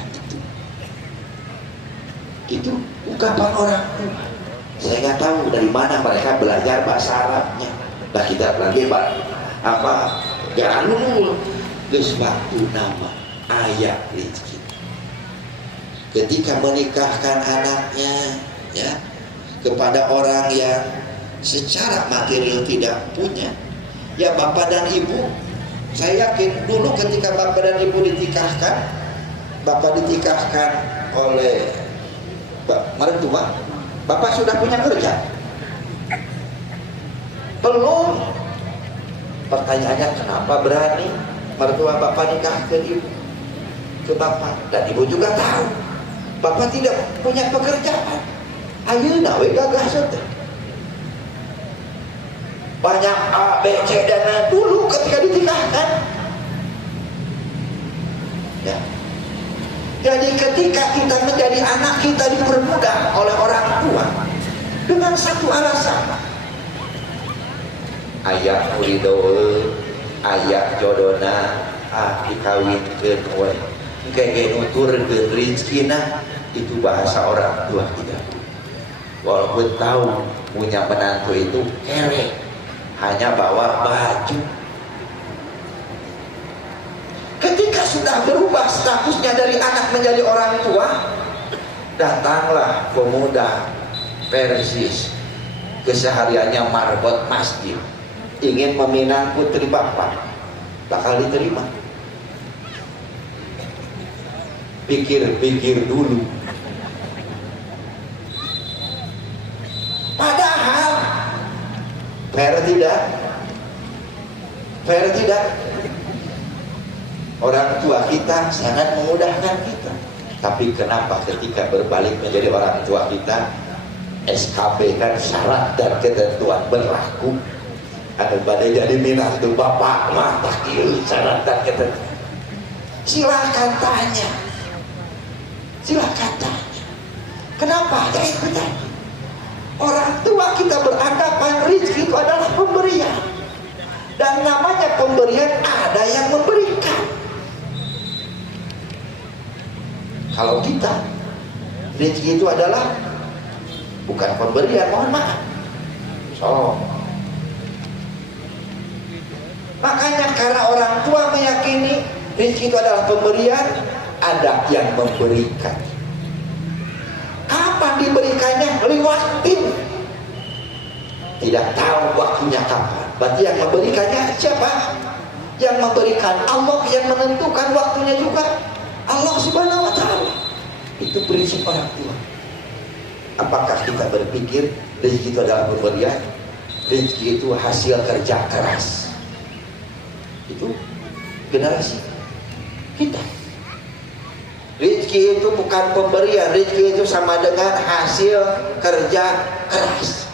itu ungkapan orang tua. Saya nggak tahu dari mana mereka belajar bahasa Arabnya. Nah kita lagi apa geus waktu nama aya rezeki. ketika menikahkan anaknya ya kepada orang yang secara material tidak punya, ya bapak dan ibu, saya yakin dulu ketika bapak dan ibu dinikahkan, bapak dinikahkan oleh mertua, bapak sudah punya kerja? Belum. Pertanyaannya, kenapa berani mertua bapak nikahkan ibu ke bapak? Dan ibu juga tahu bapak tidak punya pekerjaan. Ayeuna we gagah teh. Banyak A, B, C dan lain dulu ketika dinikahkan. Ya. Jadi ketika kita menjadi anak, kita dipermudah oleh orang tua dengan satu alasan. Ayah ridho, ayah jodona, dikawinkeun we. Engke nuturkeun rezekina, itu bahasa orang tua kita. Walaupun tahu punya menantu itu kere, hanya bawa baju. Ketika sudah berubah statusnya dari anak menjadi orang tua, datanglah pemuda Persis, kesehariannya marbot masjid, ingin meminang putri bapak, bakal diterima. Pikir-pikir dulu. Padahal fair tidak, orang tua kita sangat memudahkan kita. Tapi kenapa ketika berbalik menjadi orang tua kita, SKB kan syarat dan ketentuan berlaku, ada badai jadi minantu bapak mata kiri syarat dan ketentuan. Silakan tanya, kenapa ada ikutan? Orang tua kita beranggapan rezeki itu adalah pemberian, dan namanya pemberian ada yang memberikan. Kalau kita, rezeki itu adalah bukan pemberian, mohon maaf. So, makanya karena orang tua meyakini rezeki itu adalah pemberian, ada yang memberikan. Kapan diberikannya? Lewatin. Tidak tahu waktunya kapan. Berarti yang memberikannya siapa? Yang memberikan Allah, yang menentukan waktunya juga Allah Subhanahu wa Ta'ala. Itu prinsip orang tua. Apakah kita berpikir rezeki itu adalah pemberian? Rezeki itu hasil kerja keras. Itu generasi kita. Rezeki itu bukan pemberian, rezeki itu sama dengan hasil kerja keras.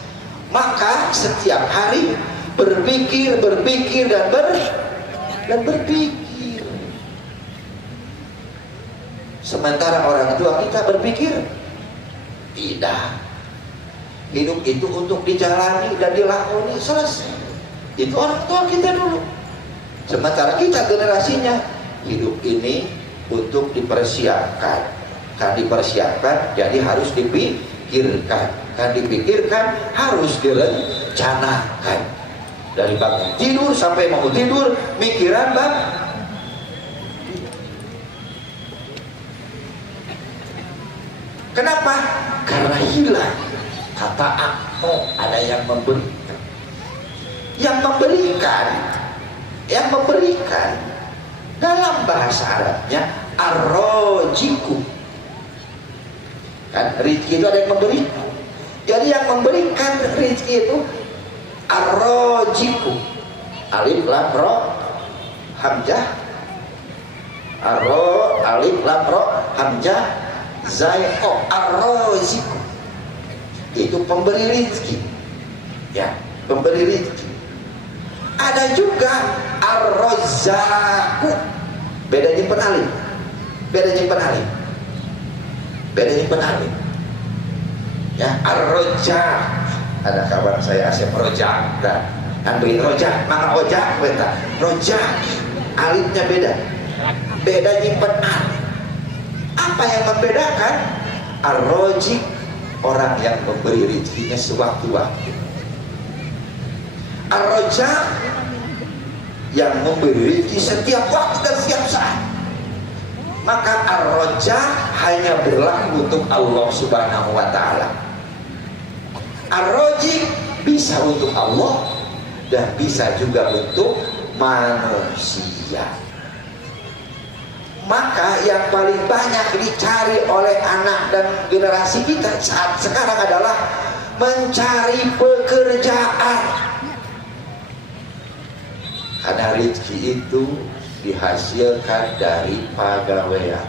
Maka setiap hari berpikir dan berpikir. Sementara orang tua kita berpikir tidak. Hidup itu untuk dijalani dan dilakoni, selesai. Itu orang tua kita dulu. Sementara kita generasinya, hidup ini untuk dipersiapkan. Kan dipersiapkan, jadi harus dipikirkan. Kan dipikirkan, harus direncanakan. Dari bangun tidur sampai mau tidur, mikiran bang. Kenapa? Karena hilang kata aku, ada yang memberikan. Yang memberikan dalam bahasa Arabnya ar-rajiku. Kan rezeki itu ada yang memberikan. Jadi yang memberikan rezeki itu ar-rajiku. Alif lam ra hamzah. Alif lam ra hamzah zai o ar-rajiku. Itu pemberi rezeki. Ya, pemberi rezeki. Ada juga ar-razzaku. Bedanya penalih. Ya, ar-razzaq. Ada kawan saya Asep Rojak. Kan beri rojak, maka ojak beta. Rojak. Alifnya beda. Beda nyimpen alif. Apa yang membedakan? Ar-rajiq, orang yang memberi rezekinya sewaktu-waktu. Ar-razzaq, yang memberi rezeki setiap waktu dan setiap saat. Maka ar-raja hanya berlaku untuk Allah Subhanahu wa taala. Ar-raji bisa untuk Allah dan bisa juga untuk manusia. Maka yang paling banyak dicari oleh anak dan generasi kita saat sekarang adalah mencari pekerjaan. Karena rezeki itu dihasilkan dari pegawaian.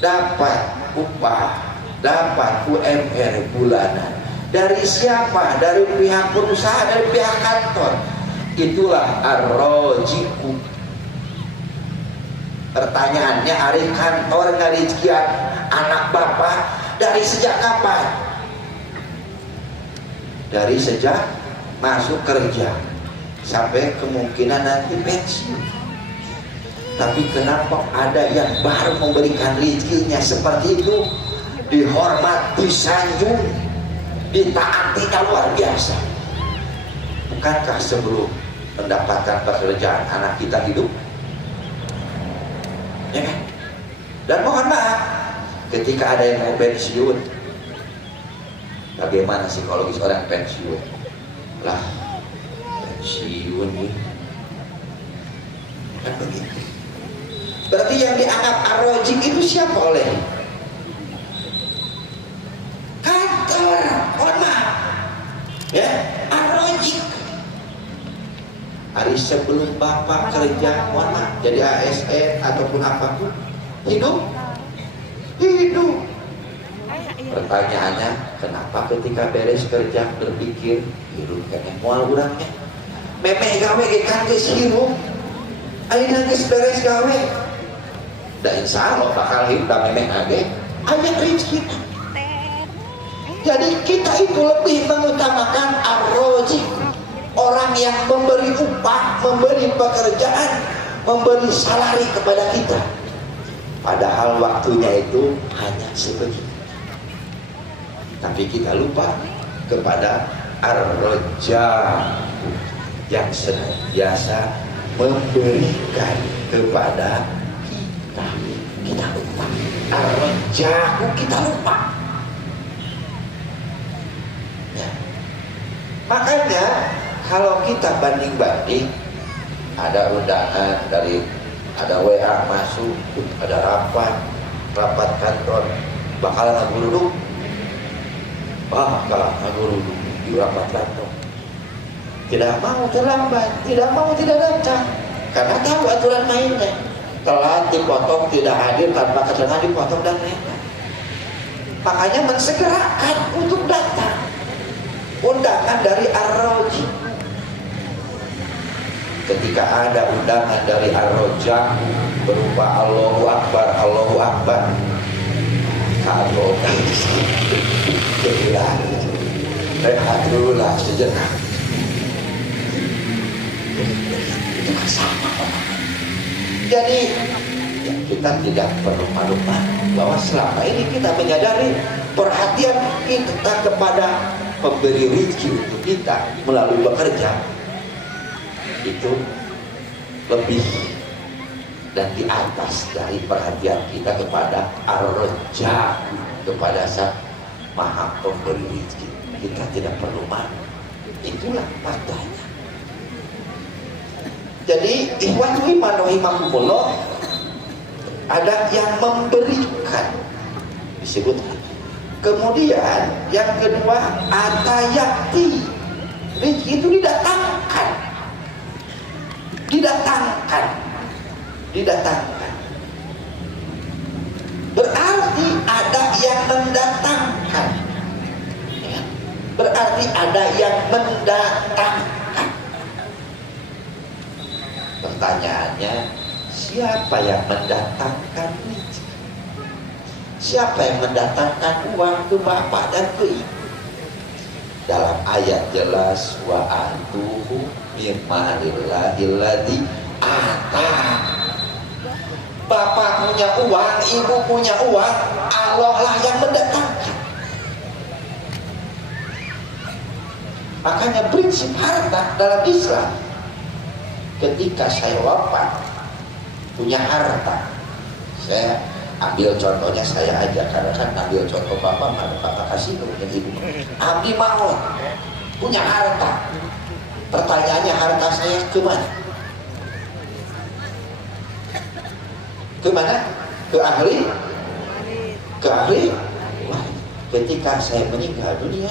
Dapat upah, dapat UMR bulanan. Dari siapa? Dari pihak perusahaan, dari pihak kantor. Itulah ar-rajiku. Pertanyaannya, hari kantor ngarijian anak bapak dari sejak kapan? Dari sejak masuk kerja sampai kemungkinan nanti pensiun. Tapi kenapa ada yang baru memberikan rezekinya seperti itu, dihormat, disanjung, ditaati luar biasa? Bukankah sebelum mendapatkan pekerjaan anak kita hidup? Ya kan? Dan mohon maaf, ketika ada yang mau pensiun, bagaimana psikologis orang pensiun? Lah, pensiun nih, kan begitu. Berarti yang dianggap ar-rajik itu siapa oleh kantor? Mohon maaf, ya, ar-rajik. Hari sebelum bapak kerja, mohon maaf, jadi ASN ataupun apapun, hidup. Pertanyaannya, kenapa ketika beres kerja berpikir hidup kayaknya mual urangnya? Memeh gawe kan geus hirup, ayeuna geus beres gawe. Da insya Allah bakal hidup da memeh age aya rezeki. Jadi kita itu lebih mengutamakan ar-rajik, orang yang memberi upah, memberi pekerjaan, memberi salari kepada kita. Padahal waktunya itu hanya sebegitu. Tapi kita lupa kepada ar-raja yang senantiasa memberikan kepada kita. Kita lupa ar-raja, kita lupa. Ya. Makanya kalau kita banding-banding, ada undangan dari, ada WA masuk, ada rapat kantor, bakalan aku duduk, bakal aku duduk di rapat kantor. Tidak mau terlambat, tidak mau tidak datang, karena tahu aturan mainnya. Telat dipotong, tidak hadir tanpa kesenangan dipotong dan lain-lain. Makanya mensegerakan untuk datang. Undangan dari ar-raji. Ketika ada undangan dari ar-raja berupa Allahu Akbar, Allahu Akbar, kalau jadilah rehat dulu lah sejenak. Itu sama. Jadi ya, kita tidak perlu malu-malu bahwa selama ini kita menyadari perhatian kita kepada pemberi rezeki untuk kita melalui bekerja itu lebih dan di atas dari perhatian kita kepada ar-raja, kepada Sang Maha Pemberi rezeki. Kita tidak perlu malu. Itulah partainya. Jadi ikhwatu iman rahimakumullah, ada yang memberikan disebutkan. Kemudian yang kedua, atayati, rezeki itu didatangkan. Berarti ada yang mendatangkan. Berarti ada yang mendatangkan. Pertanyaannya, siapa yang mendatangkan rezeki? Siapa yang mendatangkan uang ke bapak dan ke ibu? Dalam ayat jelas, wa antuhu mimma lillahilladzi ata. Bapak punya uang, ibu punya uang, Allah lah yang mendatangkan. Makanya prinsip harta dalam Islam ketika saya wafat punya harta, saya ambil contohnya saya aja, karena kan ambil contoh bapak kasih ke ibu. Abdi maut punya harta, pertanyaannya harta saya kemana? Kemana? Ke ahli? Ke ahli? Wah, ketika saya meninggal dunia,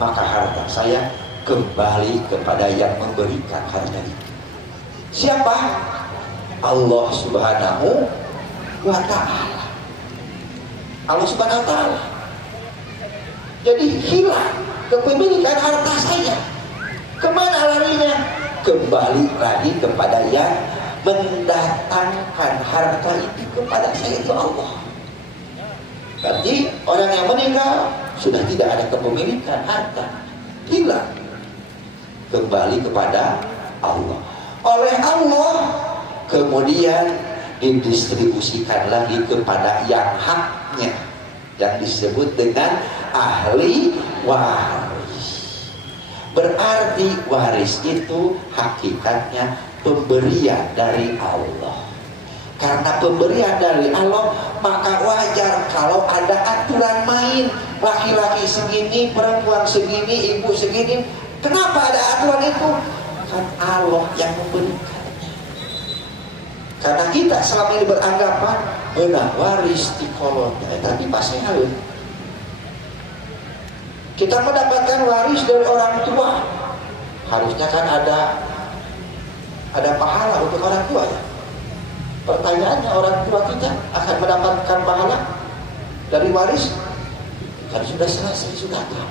maka harta saya kembali kepada yang memberikan harta itu. Siapa? Allah Subhanahu wa ta'ala. Allah Subhanahu wa ta'ala. Jadi hilang kepemilikan harta saya. Kemana larinya? Kembali lagi kepada yang mendatangkan harta itu kepada saya, itu Allah. Berarti orang yang meninggal sudah tidak ada kepemilikan harta, hilang, kembali kepada Allah. Oleh Allah kemudian didistribusikan lagi kepada yang haknya, yang disebut dengan ahli waris. Berarti waris itu hakikatnya pemberian dari Allah. Karena pemberian dari Allah, maka wajar kalau ada aturan main. Laki-laki segini, perempuan segini, ibu segini. Kenapa ada aturan itu? Kan Allah yang memberikannya. Karena kita selama ini beranggapan benar waris di kolon, tapi pasti halus. Kita mendapatkan waris dari orang tua, harusnya kan ada pahala untuk orang tua ya. Pertanyaannya, orang tua kita akan mendapatkan pahala dari waris? Kan sudah selesai, sudah tahu.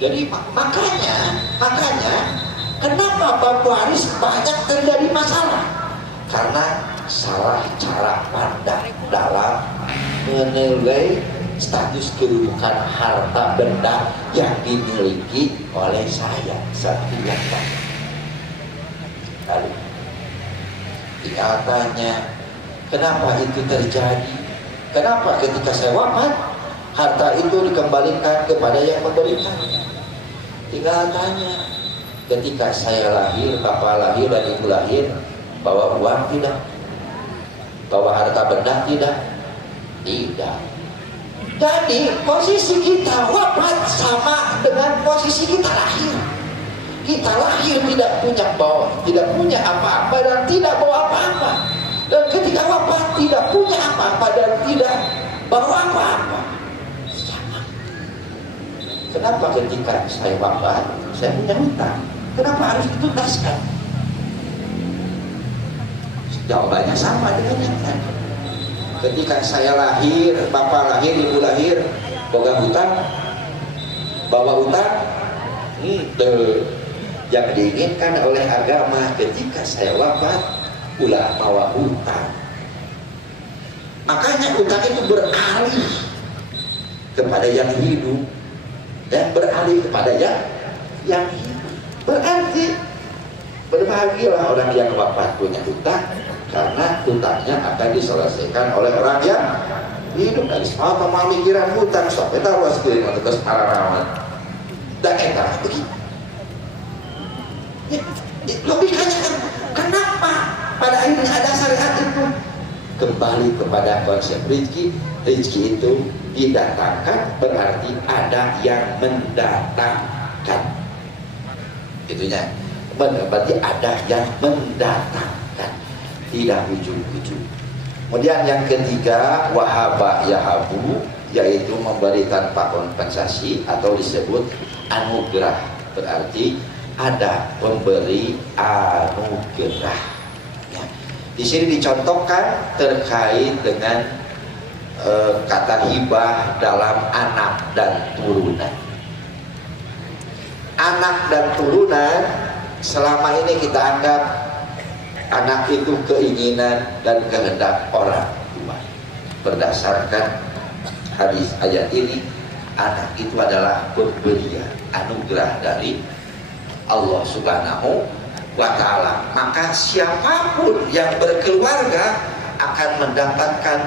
Jadi makanya kenapa bab waris banyak terjadi masalah? Karena salah cara pandang dalam menilai status kedudukan harta benda yang dimiliki oleh saya satu yang banyak. Lalu dikatanya, kenapa itu terjadi? Kenapa ketika saya wafat harta itu dikembalikan kepada yang memberikan? Tinggal tanya, ketika saya lahir, bapak lahir dan ibu lahir, bawa uang tidak? Bawa harta benda tidak? Tidak. Jadi posisi kita wafat sama dengan posisi kita lahir. Kita lahir tidak punya apa-apa dan tidak bawa apa-apa. Dan ketika wafat tidak punya apa-apa dan tidak bawa apa-apa. Sama. Kenapa ketika saya wafat saya punya hutang? Kenapa harus dituntaskan? Jawabannya sama dengan yang tadi. Ketika saya lahir, bapak lahir, ibu lahir, boga hutang, bawa hutang, yang diinginkan oleh agama ketika saya wafat ulah bawa hutang. Makanya hutang itu beralih kepada yang hidup dan beralih kepada yang hidup. Berarti berbahagialah orang yang wafat punya hutang, karena hutangnya akan diselesaikan oleh orang yang hidup. Dari semua pemikiran hutang sampai tahu sekali untuk keseparawan dan enak begitu. Logikanya kan, kenapa pada akhirnya ada syariat itu? Kembali kepada konsep rezeki. Rezeki itu didatangkan, berarti ada yang mendatangkan. Itunya, berarti ada yang mendatangkan, tidak ujung-ujung. Kemudian yang ketiga, wahaba yahabu, yaitu memberi tanpa kompensasi atau disebut anugerah. Berarti ada pemberi anugerah. Ya. Di sini dicontohkan terkait dengan kata hibah dalam anak dan turunan. Anak dan turunan selama ini kita anggap anak itu keinginan dan kehendak orang tua. Berdasarkan hadis ayat ini, anak itu adalah pemberian anugerah dari Allah Subhanahu wa ta'ala. Maka siapapun yang berkeluarga akan mendapatkan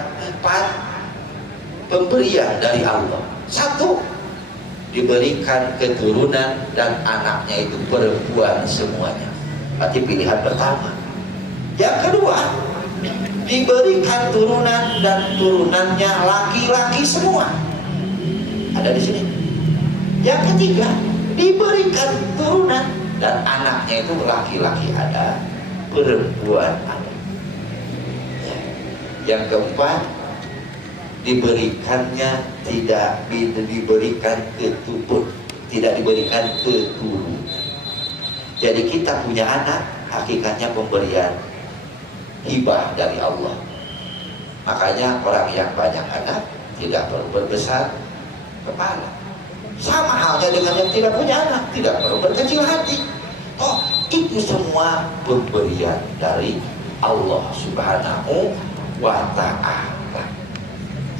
4 pemberian dari Allah. 1, diberikan keturunan dan anaknya itu perempuan semuanya. Berarti pilihan pertama. Yang kedua, diberikan turunan dan turunannya laki-laki semua. Ada di sini. Yang ketiga, diberikan turunan dan anaknya itu laki-laki ada, perempuan ada. Yang keempat, diberikannya tidak diberikan keturunan, tidak diberikan keturunan. Jadi kita punya anak, hakikatnya pemberian hibah dari Allah. Makanya orang yang banyak anak tidak perlu berbesar kepala. Sama halnya dengan yang tidak punya anak, tidak perlu berkecil hati. Oh, itu semua pemberian dari Allah Subhanahu wa ta'ala.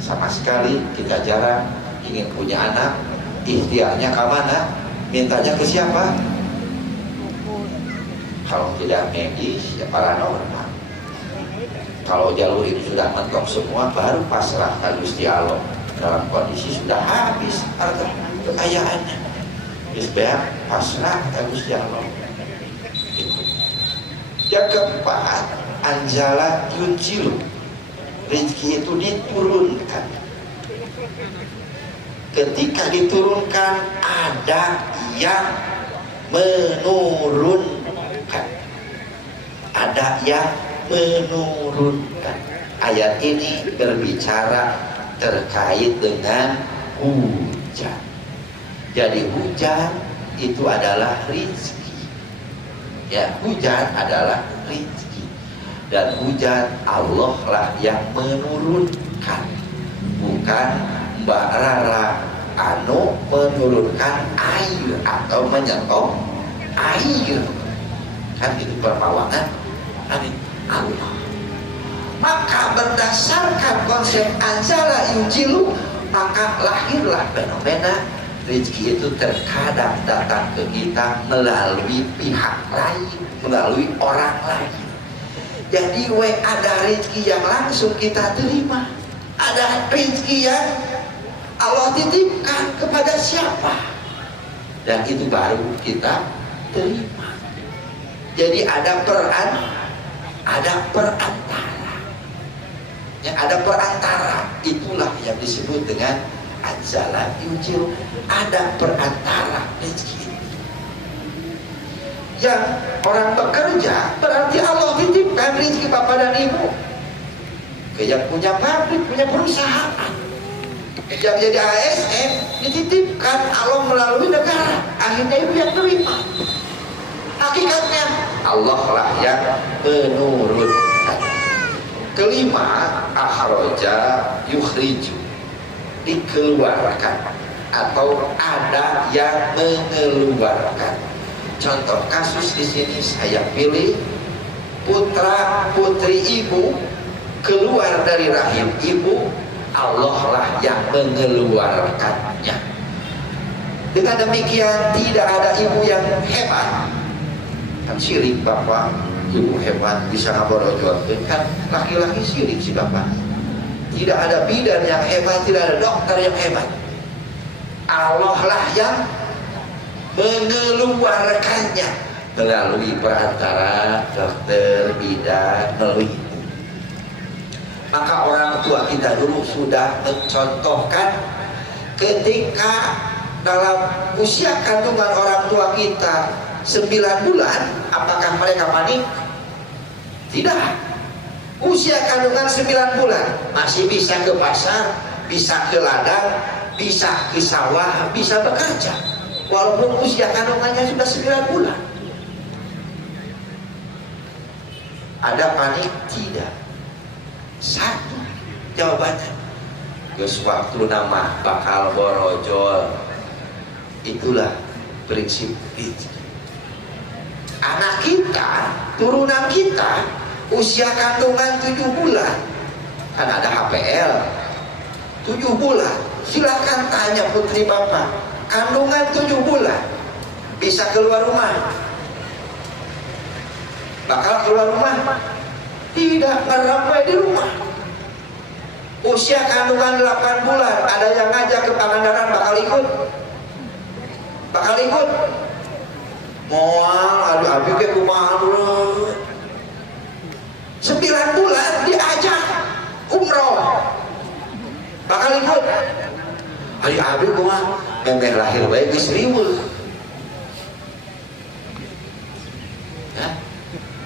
Sama sekali kita jarang ingin punya anak, ikhtiarnya ke mana? Mintanya ke siapa? Kalau tidak medis, ya paranormal. Kalau jalur ini sudah mentok semua, baru pasrah ke Gusti Allah. Dalam kondisi sudah habis harta kekayaannya, isbah pasrah ke Gusti Allah. Itu. Yang keempat, anjala yunjilu, rezeki itu diturunkan. Ketika diturunkan, ada yang menurunkan, ada yang menurunkan. Ayat ini berbicara terkait dengan hujan. Jadi hujan itu adalah rezeki. Ya, hujan adalah rezeki. Dan hujan Allah lah yang menurunkan, bukan Mbak Rara anu menurunkan air atau menyentuh air. Kan itu perpawangan Allah. Maka berdasarkan konsep anjala yunjilu, maka lahirlah fenomena rezeki itu terkadang datang ke kita melalui pihak lain, melalui orang lain. Jadi ada rezeki yang langsung kita terima, ada rezeki yang Allah titipkan kepada siapa, dan itu baru kita terima. Jadi ada perantara. Yang ada perantara, itulah yang disebut dengan anjala yunjilu. Ada perantara rezeki. Yang orang bekerja berarti Allah titipkan rezeki bapak dan ibu. Yang punya pabrik, punya perusahaan, yang jadi ASN dititipkan Allah melalui negara. Akhirnya ibu yang terima. Hakikatnya Allah lah yang menurunkan. Kelima, akhraja yukhriju, dikeluarkan atau ada yang mengeluarkan. Contoh kasus di sini saya pilih putra putri ibu keluar dari rahim ibu, Allah lah yang mengeluarkannya. Dengan demikian tidak ada ibu yang hebat. Kan sirik bapak, ibu hebat bisa ngaborojolkeun, kan laki-laki sirik si bapak. Tidak ada bidan yang hebat, tidak ada dokter yang hebat. Allah lah yang mengeluarkannya melalui perantara dokter, bidan, melalui ibu. Maka orang tua kita dulu sudah mencontohkan ketika dalam usia kandungan orang tua kita 9 bulan, apakah mereka panik? Tidak. Usia kandungan 9 bulan masih bisa ke pasar, bisa ke ladang, bisa ke sawah, bisa bekerja, walaupun usia kandungannya sudah 9 bulan. Ada panik? Tidak. Satu jawabannya, geus waktu nama bakal borojol. Itulah prinsip itu. Anak kita, turunan kita, usia kandungan 7 bulan, kan ada HPL 7 bulan. Silahkan tanya putri bapak, kandungan 7 bulan bisa keluar rumah? Bakal keluar rumah? Tidak, ngerampai di rumah. Usia kandungan 8 bulan, ada yang ngajak ke Pangandaran, bakal ikut? Bakal ikut? Moal aduh abi ke kumaha 9 bulan diajak umroh bakal ikut hari abi kumaha memeh lahir bae geus riweuh. Ya.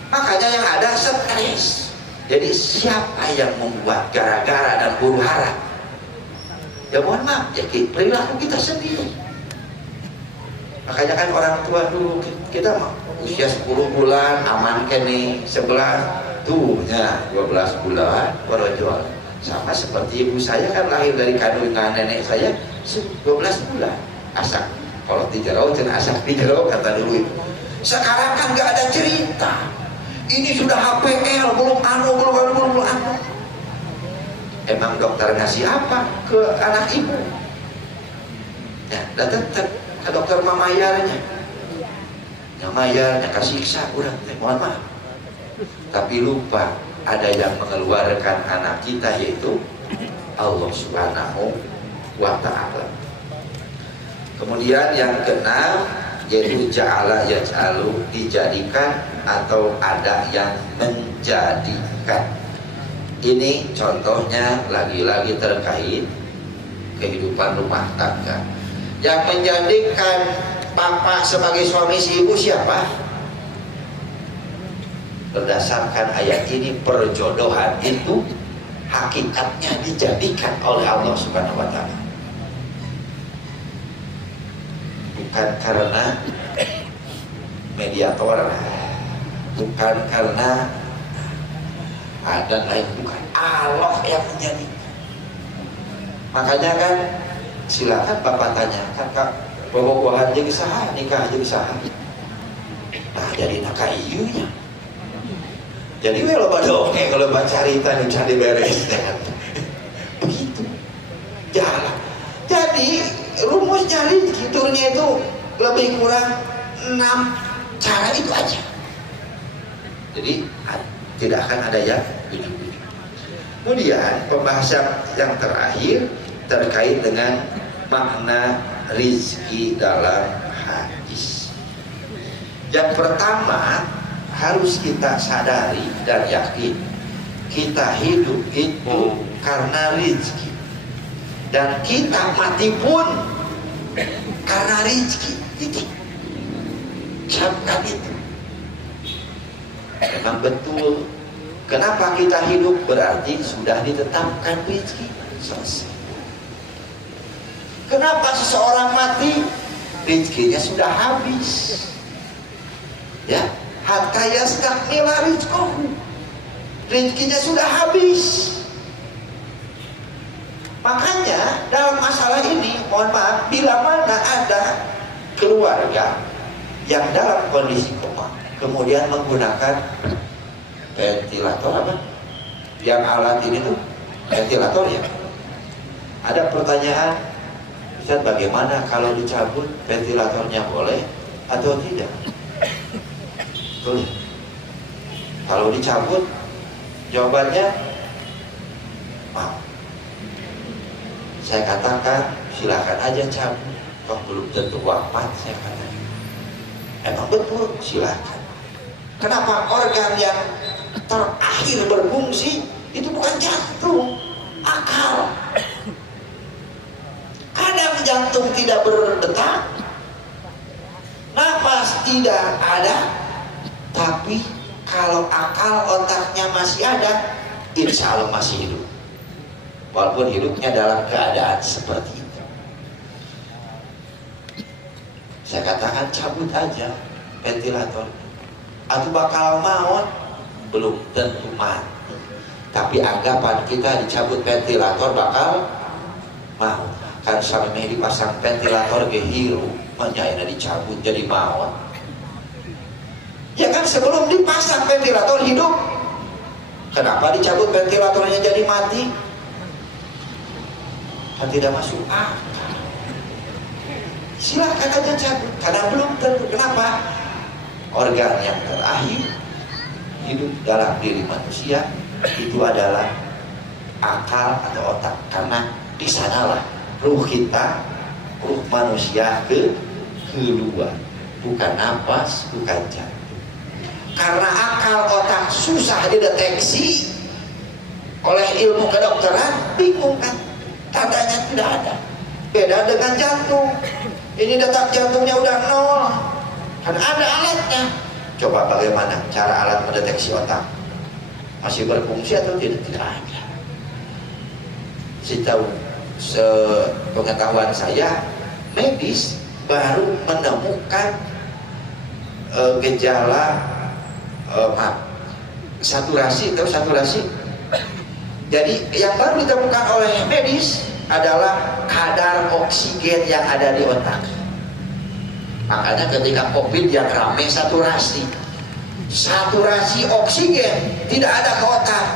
Makanya yang ada stres. Jadi siapa yang membuat gara-gara dan huru hara? Ya mohon maaf, ya perilaku kita sendiri. Makanya kan orang tua dulu kita usia 10 bulan aman kene 11 tuh ya 12 bulan baru jual. Sama seperti ibu saya kan lahir dari kandungan nenek saya 12 bulan asak. Kalau dijerau cenah asak dijerau kata dulu itu. Sekarang kan nggak ada cerita. Ini sudah HPL belum anu. Emang dokter ngasih apa ke anak ibu? Ya, datang ke dokter mamayarnya. Yang mayarnya kasih siksa kurang, mohon maaf. Tapi lupa ada yang mengeluarkan anak kita yaitu Allah Subhanahu wa ta'ala. Kemudian yang keenam yaitu ja'ala yaj'alu, dijadikan atau ada yang menjadikan. Ini contohnya lagi-lagi terkait kehidupan rumah tangga. Yang menjadikan papa sebagai suami si ibu siapa? Berdasarkan ayat ini perjodohan itu hakikatnya dijadikan oleh Allah Subhanahu wa ta'ala. Bukan karena mediator, bukan karena ada lain, bukan Allah yang menjadi. Makanya kan silakan bapak tanyakan kak bobogohan jeung saha nikah jeung saha. Nah jadi nak ieunya. Jadi we loba dongeng kalau baca cerita nu can diberes kan. Begitu. Jalan. Jadi rumusnya turnya itu lebih kurang 6 cara itu aja. Jadi tidak akan ada yang ujung-ujung. Kemudian pembahasan yang terakhir terkait dengan makna rizki dalam hadis. Yang pertama harus kita sadari dan yakin kita hidup itu karena rizki, dan kita mati pun karena rizki. Itu camkan itu. Memang betul. Kenapa kita hidup? Berarti sudah ditetapkan rizki. Selesai. Kenapa seseorang mati? Rizkinya sudah habis. Ya, hatta yastakmila rizqahu. Rizkinya sudah habis. Makanya dalam masalah ini, mohon maaf, bila mana ada keluarga yang dalam kondisi koma, kemudian menggunakan ventilator apa? Yang alat ini tuh ventilator ya. Ada pertanyaan, Ustaz, bagaimana kalau dicabut ventilatornya, boleh atau tidak? Tuh. Kalau dicabut, jawabannya maaf. Saya katakan silakan aja cabut, toh belum tentu wafat, saya katakan. Emang betul, silakan. Kenapa? Organ yang terakhir berfungsi itu bukan jantung, akal. Kadang jantung tidak berdetak, nafas tidak ada, tapi kalau akal otaknya masih ada, insya Allah masih hidup. Walaupun hidupnya dalam keadaan seperti itu. Saya katakan cabut aja ventilator. Atau bakal maut, belum tentu mati. Tapi anggapan kita dicabut ventilator bakal maut. Kan sampai dipasang ventilator ke hiru, menyaina dicabut jadi maut. Ya kan sebelum dipasang ventilator hidup. Kenapa dicabut ventilatornya jadi mati? Kan tidak masuk akal. Silakan aja cabut, karena belum tentu. Kenapa? Organ yang terakhir hidup dalam diri manusia itu adalah akal atau otak, karena di sanalah ruh kita, ruh manusia keluar. bukan napas, bukan jantung. Karena akal otak susah dideteksi oleh ilmu kedokteran, bingung kan, tandanya tidak ada. Beda dengan jantung, ini detak jantungnya udah 0, kan ada alatnya. Coba bagaimana cara alat mendeteksi otak, masih berfungsi atau tidak? Tidak ada. Saya tahu, sepengetahuan saya, medis baru menemukan gejala saturasi atau saturasi. Jadi yang baru ditemukan oleh medis adalah kadar oksigen yang ada di otak. Makanya ketika COVID yang rame saturasi oksigen tidak ada ke otak,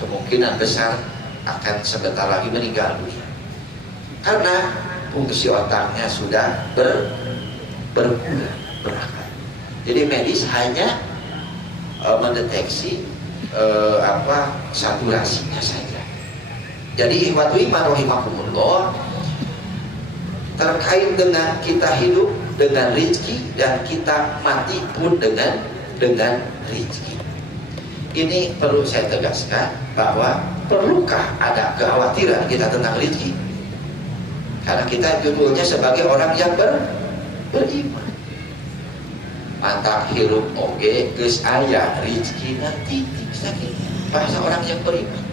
kemungkinan besar akan sebentar lagi meninggal dunia karena fungsi otaknya sudah berkurang. Jadi medis hanya mendeteksi saturasinya saja. Jadi ikhwatu iman rahimakumullah, terkait dengan kita hidup dengan rezeki dan kita mati pun dengan rezeki. Ini perlu saya tegaskan bahwa perlukah ada kekhawatiran kita tentang rezeki? Karena kita judulnya sebagai orang yang beriman. Mantap hirup oge geus aya rezekina titik sakit. Bahasa orang yang beriman.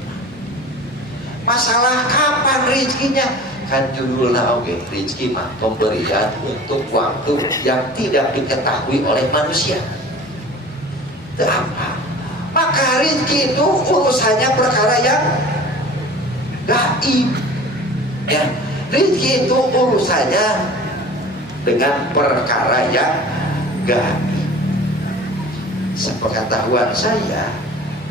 Masalah kapan rezekinya? Kan judulnya oge, rezeki mah pemberian untuk waktu yang tidak diketahui oleh manusia. Itu apa? Maka rezeki itu urusannya perkara yang gaib. Ya, rezeki itu urusannya dengan perkara yang gaib. Sepengetahuan saya,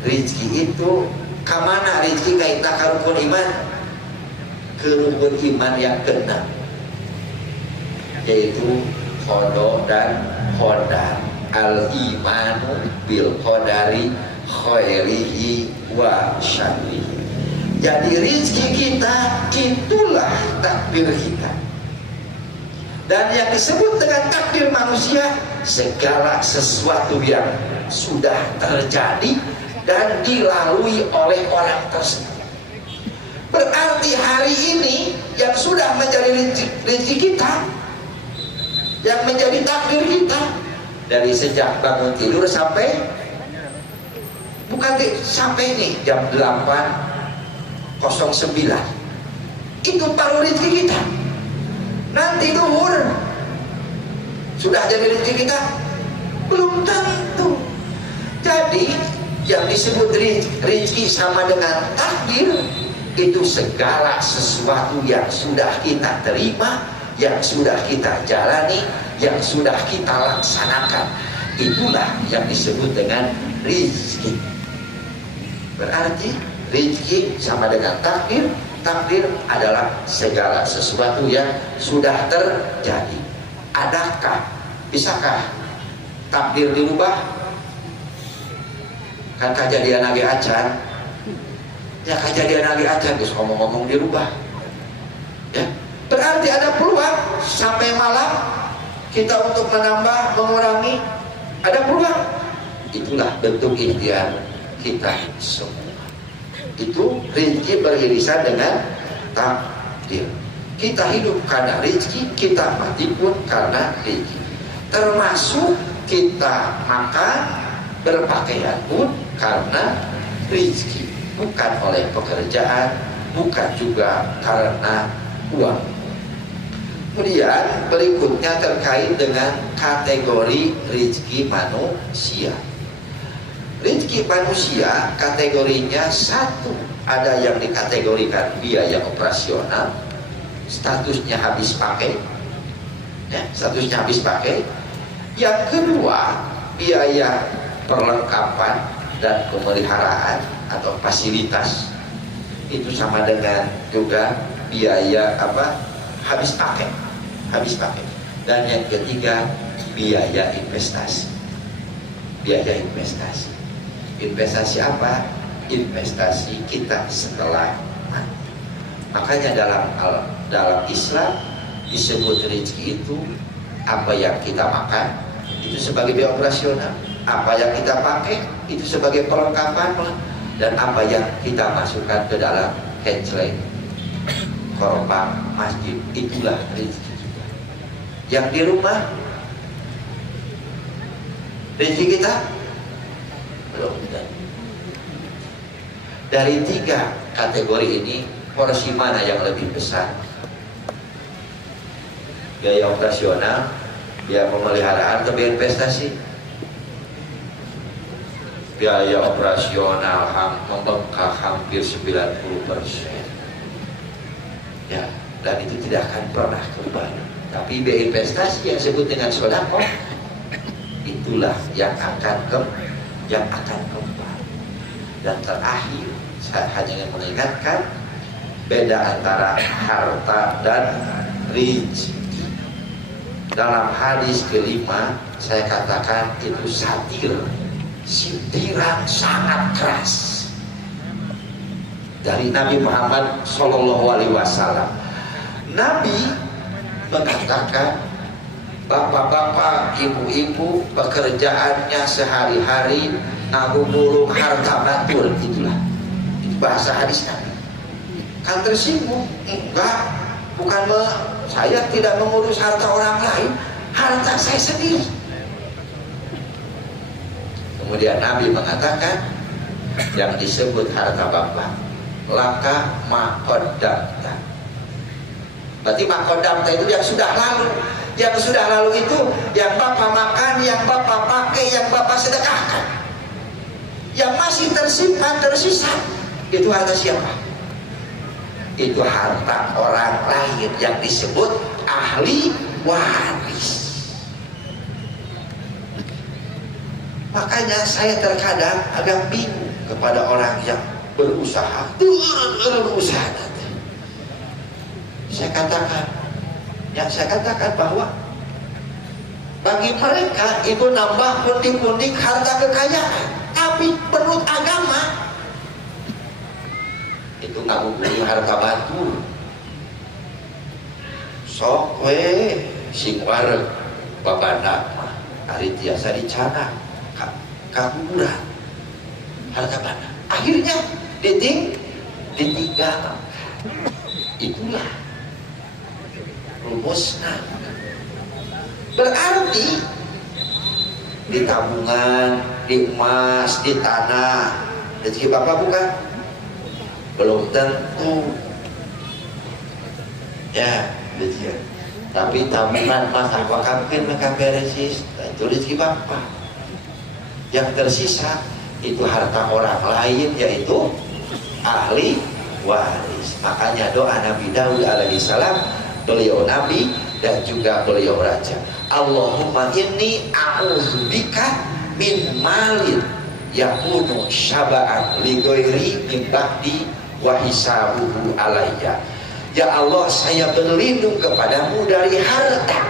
rezeki itu kamana rezeki kaitan karukun iman? Kerukun iman yang keenam, yaitu khodo dan khodar. Al-imanu bil khodari khairihi wa syarrihi. Jadi rezeki kita itulah takdir kita. Dan yang disebut dengan takdir manusia, segala sesuatu yang sudah terjadi dan dilalui oleh orang tersebut. Berarti hari ini yang sudah menjadi rezeki kita, yang menjadi takdir kita, dari sejak bangun tidur sampai sampai ini jam 8.09, itu baru rezeki kita. Nanti duhur sudah jadi rezeki kita? Belum tentu. Jadi yang disebut rezeki sama dengan takdir, itu segala sesuatu yang sudah kita terima, yang sudah kita jalani, yang sudah kita laksanakan. Itulah yang disebut dengan rezeki. Berarti rezeki sama dengan takdir. Takdir adalah segala sesuatu yang sudah terjadi. Adakah, bisakah takdir dirubah? Kan kejadian lagi acan, ya kejadian lagi acan, terus ngomong-ngomong dirubah. Ya, berarti ada peluang sampai malam kita untuk menambah, mengurangi, ada peluang. Itulah bentuk ikhtiar kita semua. Itu rezeki beririsan dengan takdir. Kita hidup karena rezeki, kita mati pun karena rezeki. Termasuk kita makan, berpakaian pun karena rezeki, bukan oleh pekerjaan, bukan juga karena uang. Kemudian berikutnya terkait dengan kategori rezeki manusia. Rezeki manusia kategorinya satu, ada yang dikategorikan biaya operasional, statusnya habis pakai, ya, statusnya habis pakai. Yang kedua, biaya perlengkapan dan pemeliharaan atau fasilitas, itu sama dengan juga biaya habis pakai. Dan yang ketiga, biaya investasi. Biaya investasi. Investasi apa? Investasi kita setelah mati. Makanya dalam Islam disebut rezeki itu apa yang kita makan itu sebagai biaya operasional, apa yang kita pakai itu sebagai perlengkapan, dan apa yang kita masukkan ke dalam kecleng korban masjid itulah rezeki kita. Yang di rumah rezeki kita belum. Dari 3 kategori ini, porsi mana yang lebih besar? Biaya operasional, biaya pemeliharaan, atau biaya investasi? Biaya operasional membengkak hampir 90%. Ya, dan itu tidak akan pernah kembali. Tapi biaya investasi yang disebut dengan sedekah, itulah yang akan kembali. Dan terakhir, saya hanya ingin mengingatkan beda antara harta dan rezeki. Dalam hadis kelima saya katakan itu satir, sindiran sangat keras dari Nabi Muhammad SAW. Nabi mengatakan, bapak-bapak, ibu-ibu, pekerjaannya sehari-hari ngabulung harta batul, itulah itu bahasa hadis Nabi. Kan tersinggung? Enggak, bukan saya tidak mengurus harta orang lain, harta saya sendiri. Kemudian Nabi mengatakan yang disebut harta bapak, laka makodamta. Berarti makodamta itu yang sudah lalu. Yang sudah lalu itu yang bapak makan, yang bapak pakai, yang bapak sedekahkan. Yang masih tersimpan, tersisa, itu harta siapa? Itu harta orang lain yang disebut ahli waris. Makanya saya terkadang agak bingung kepada orang yang berusaha nanti. Saya katakan bahwa bagi mereka itu nambah pundi-pundi harta kekayaan. Tapi menurut agama itu ngabuburit harta batu. Sok we sing wareg babana mah ari tiasa dicana kabuburan harta bana. Akhirnya ditinggal. Itulah rumusnya. Berarti di tabungan, di emas, di tanah, rezeki bapak bukan? Belum tentu. Ya, rezeki. Tapi tabungan emas apa mungkin mereka beresis, itu rezeki bapak. Yang tersisa itu harta orang lain, yaitu ahli waris. Makanya doa Nabi Daud alaihissalam, beliau nabi dan juga beliau raja. Allahumma inni a'udzubika min malin yakunu syaba'an li ghairi min ba'di wa hisabuhu alayya. Ya Allah, saya berlindung kepadamu dari harta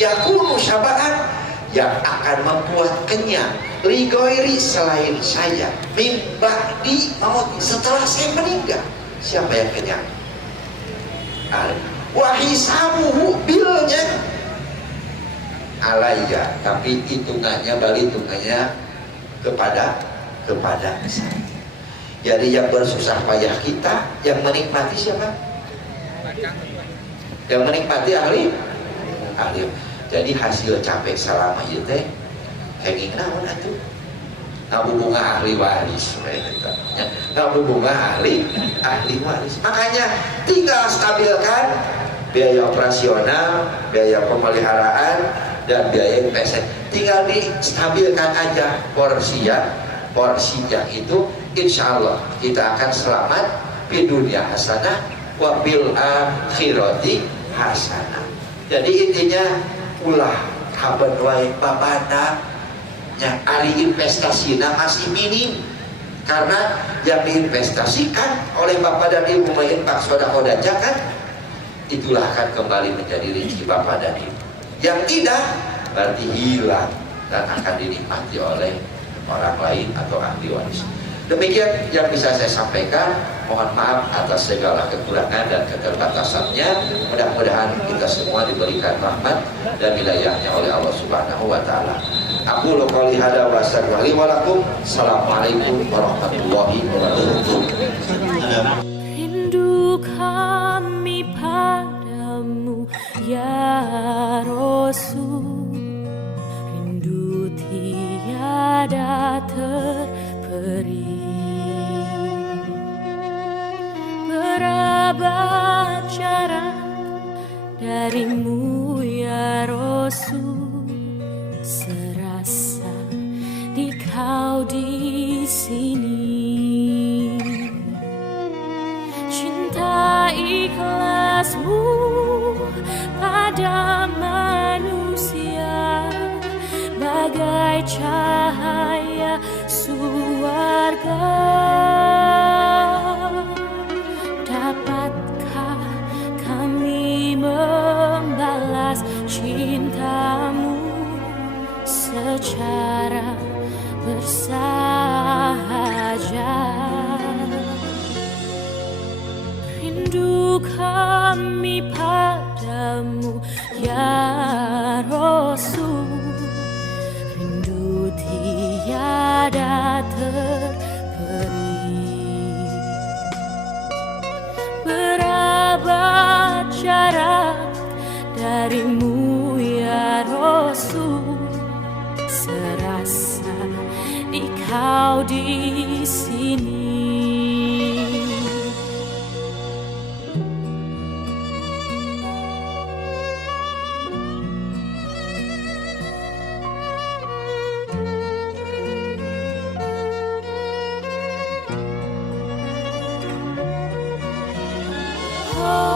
yakunu syaba'an, yang akan membuat kenyang, li ghairi, selain saya, min ba'di, setelah saya meninggal. Siapa yang kenyang? Wahisabuhu, bilnya alayya, tapi hitungannya, hitungannya kepada saya. Jadi yang bersusah payah kita, yang menikmati siapa? Yang menikmati ahli. Jadi hasil capek selama itu teh henging naon atuh? Ngabubunga ahli waris, ngabubunga ahli waris. Makanya tinggal stabilkan biaya operasional, biaya pemeliharaan, dan biaya investasi. Tinggal distabilkan aja porsinya itu, insya Allah kita akan selamat di dunia hasanah wa bil akhirati hasanah. Jadi intinya ulah haban wae babana yang ari investasinya masih minim, karena yang diinvestasikan oleh bapak dan ibu menginfak sedekah dan zakat itulah akan kembali menjadi rezeki bapak dan ibu. Yang tidak berarti hilang dan akan dinikmati oleh orang lain atau ahli waris. Demikian yang bisa saya sampaikan. Mohon maaf atas segala kekurangan dan keterbatasannya. Mudah-mudahan kita semua diberikan rahmat dan wilayahnya oleh Allah Subhanahu wa taala. Aku qouli hada wa astaghfiru wa lakum. Assalamualaikum warahmatullahi wabarakatuh. Rindu kami padamu ya Rasul, rindu tiada terperi. Berapa jarak darimu ya Rasul, serasa di kau di sini. Cinta ikhlasmu pada manusia bagai cahaya surga. Dapatkah kami membalas cintamu secara bersahaja? Rindu kami padamu ya Rasul, rindu tiada terperi. Berapa jarak darimu ya Rasul, serasa di kau di sini. Oh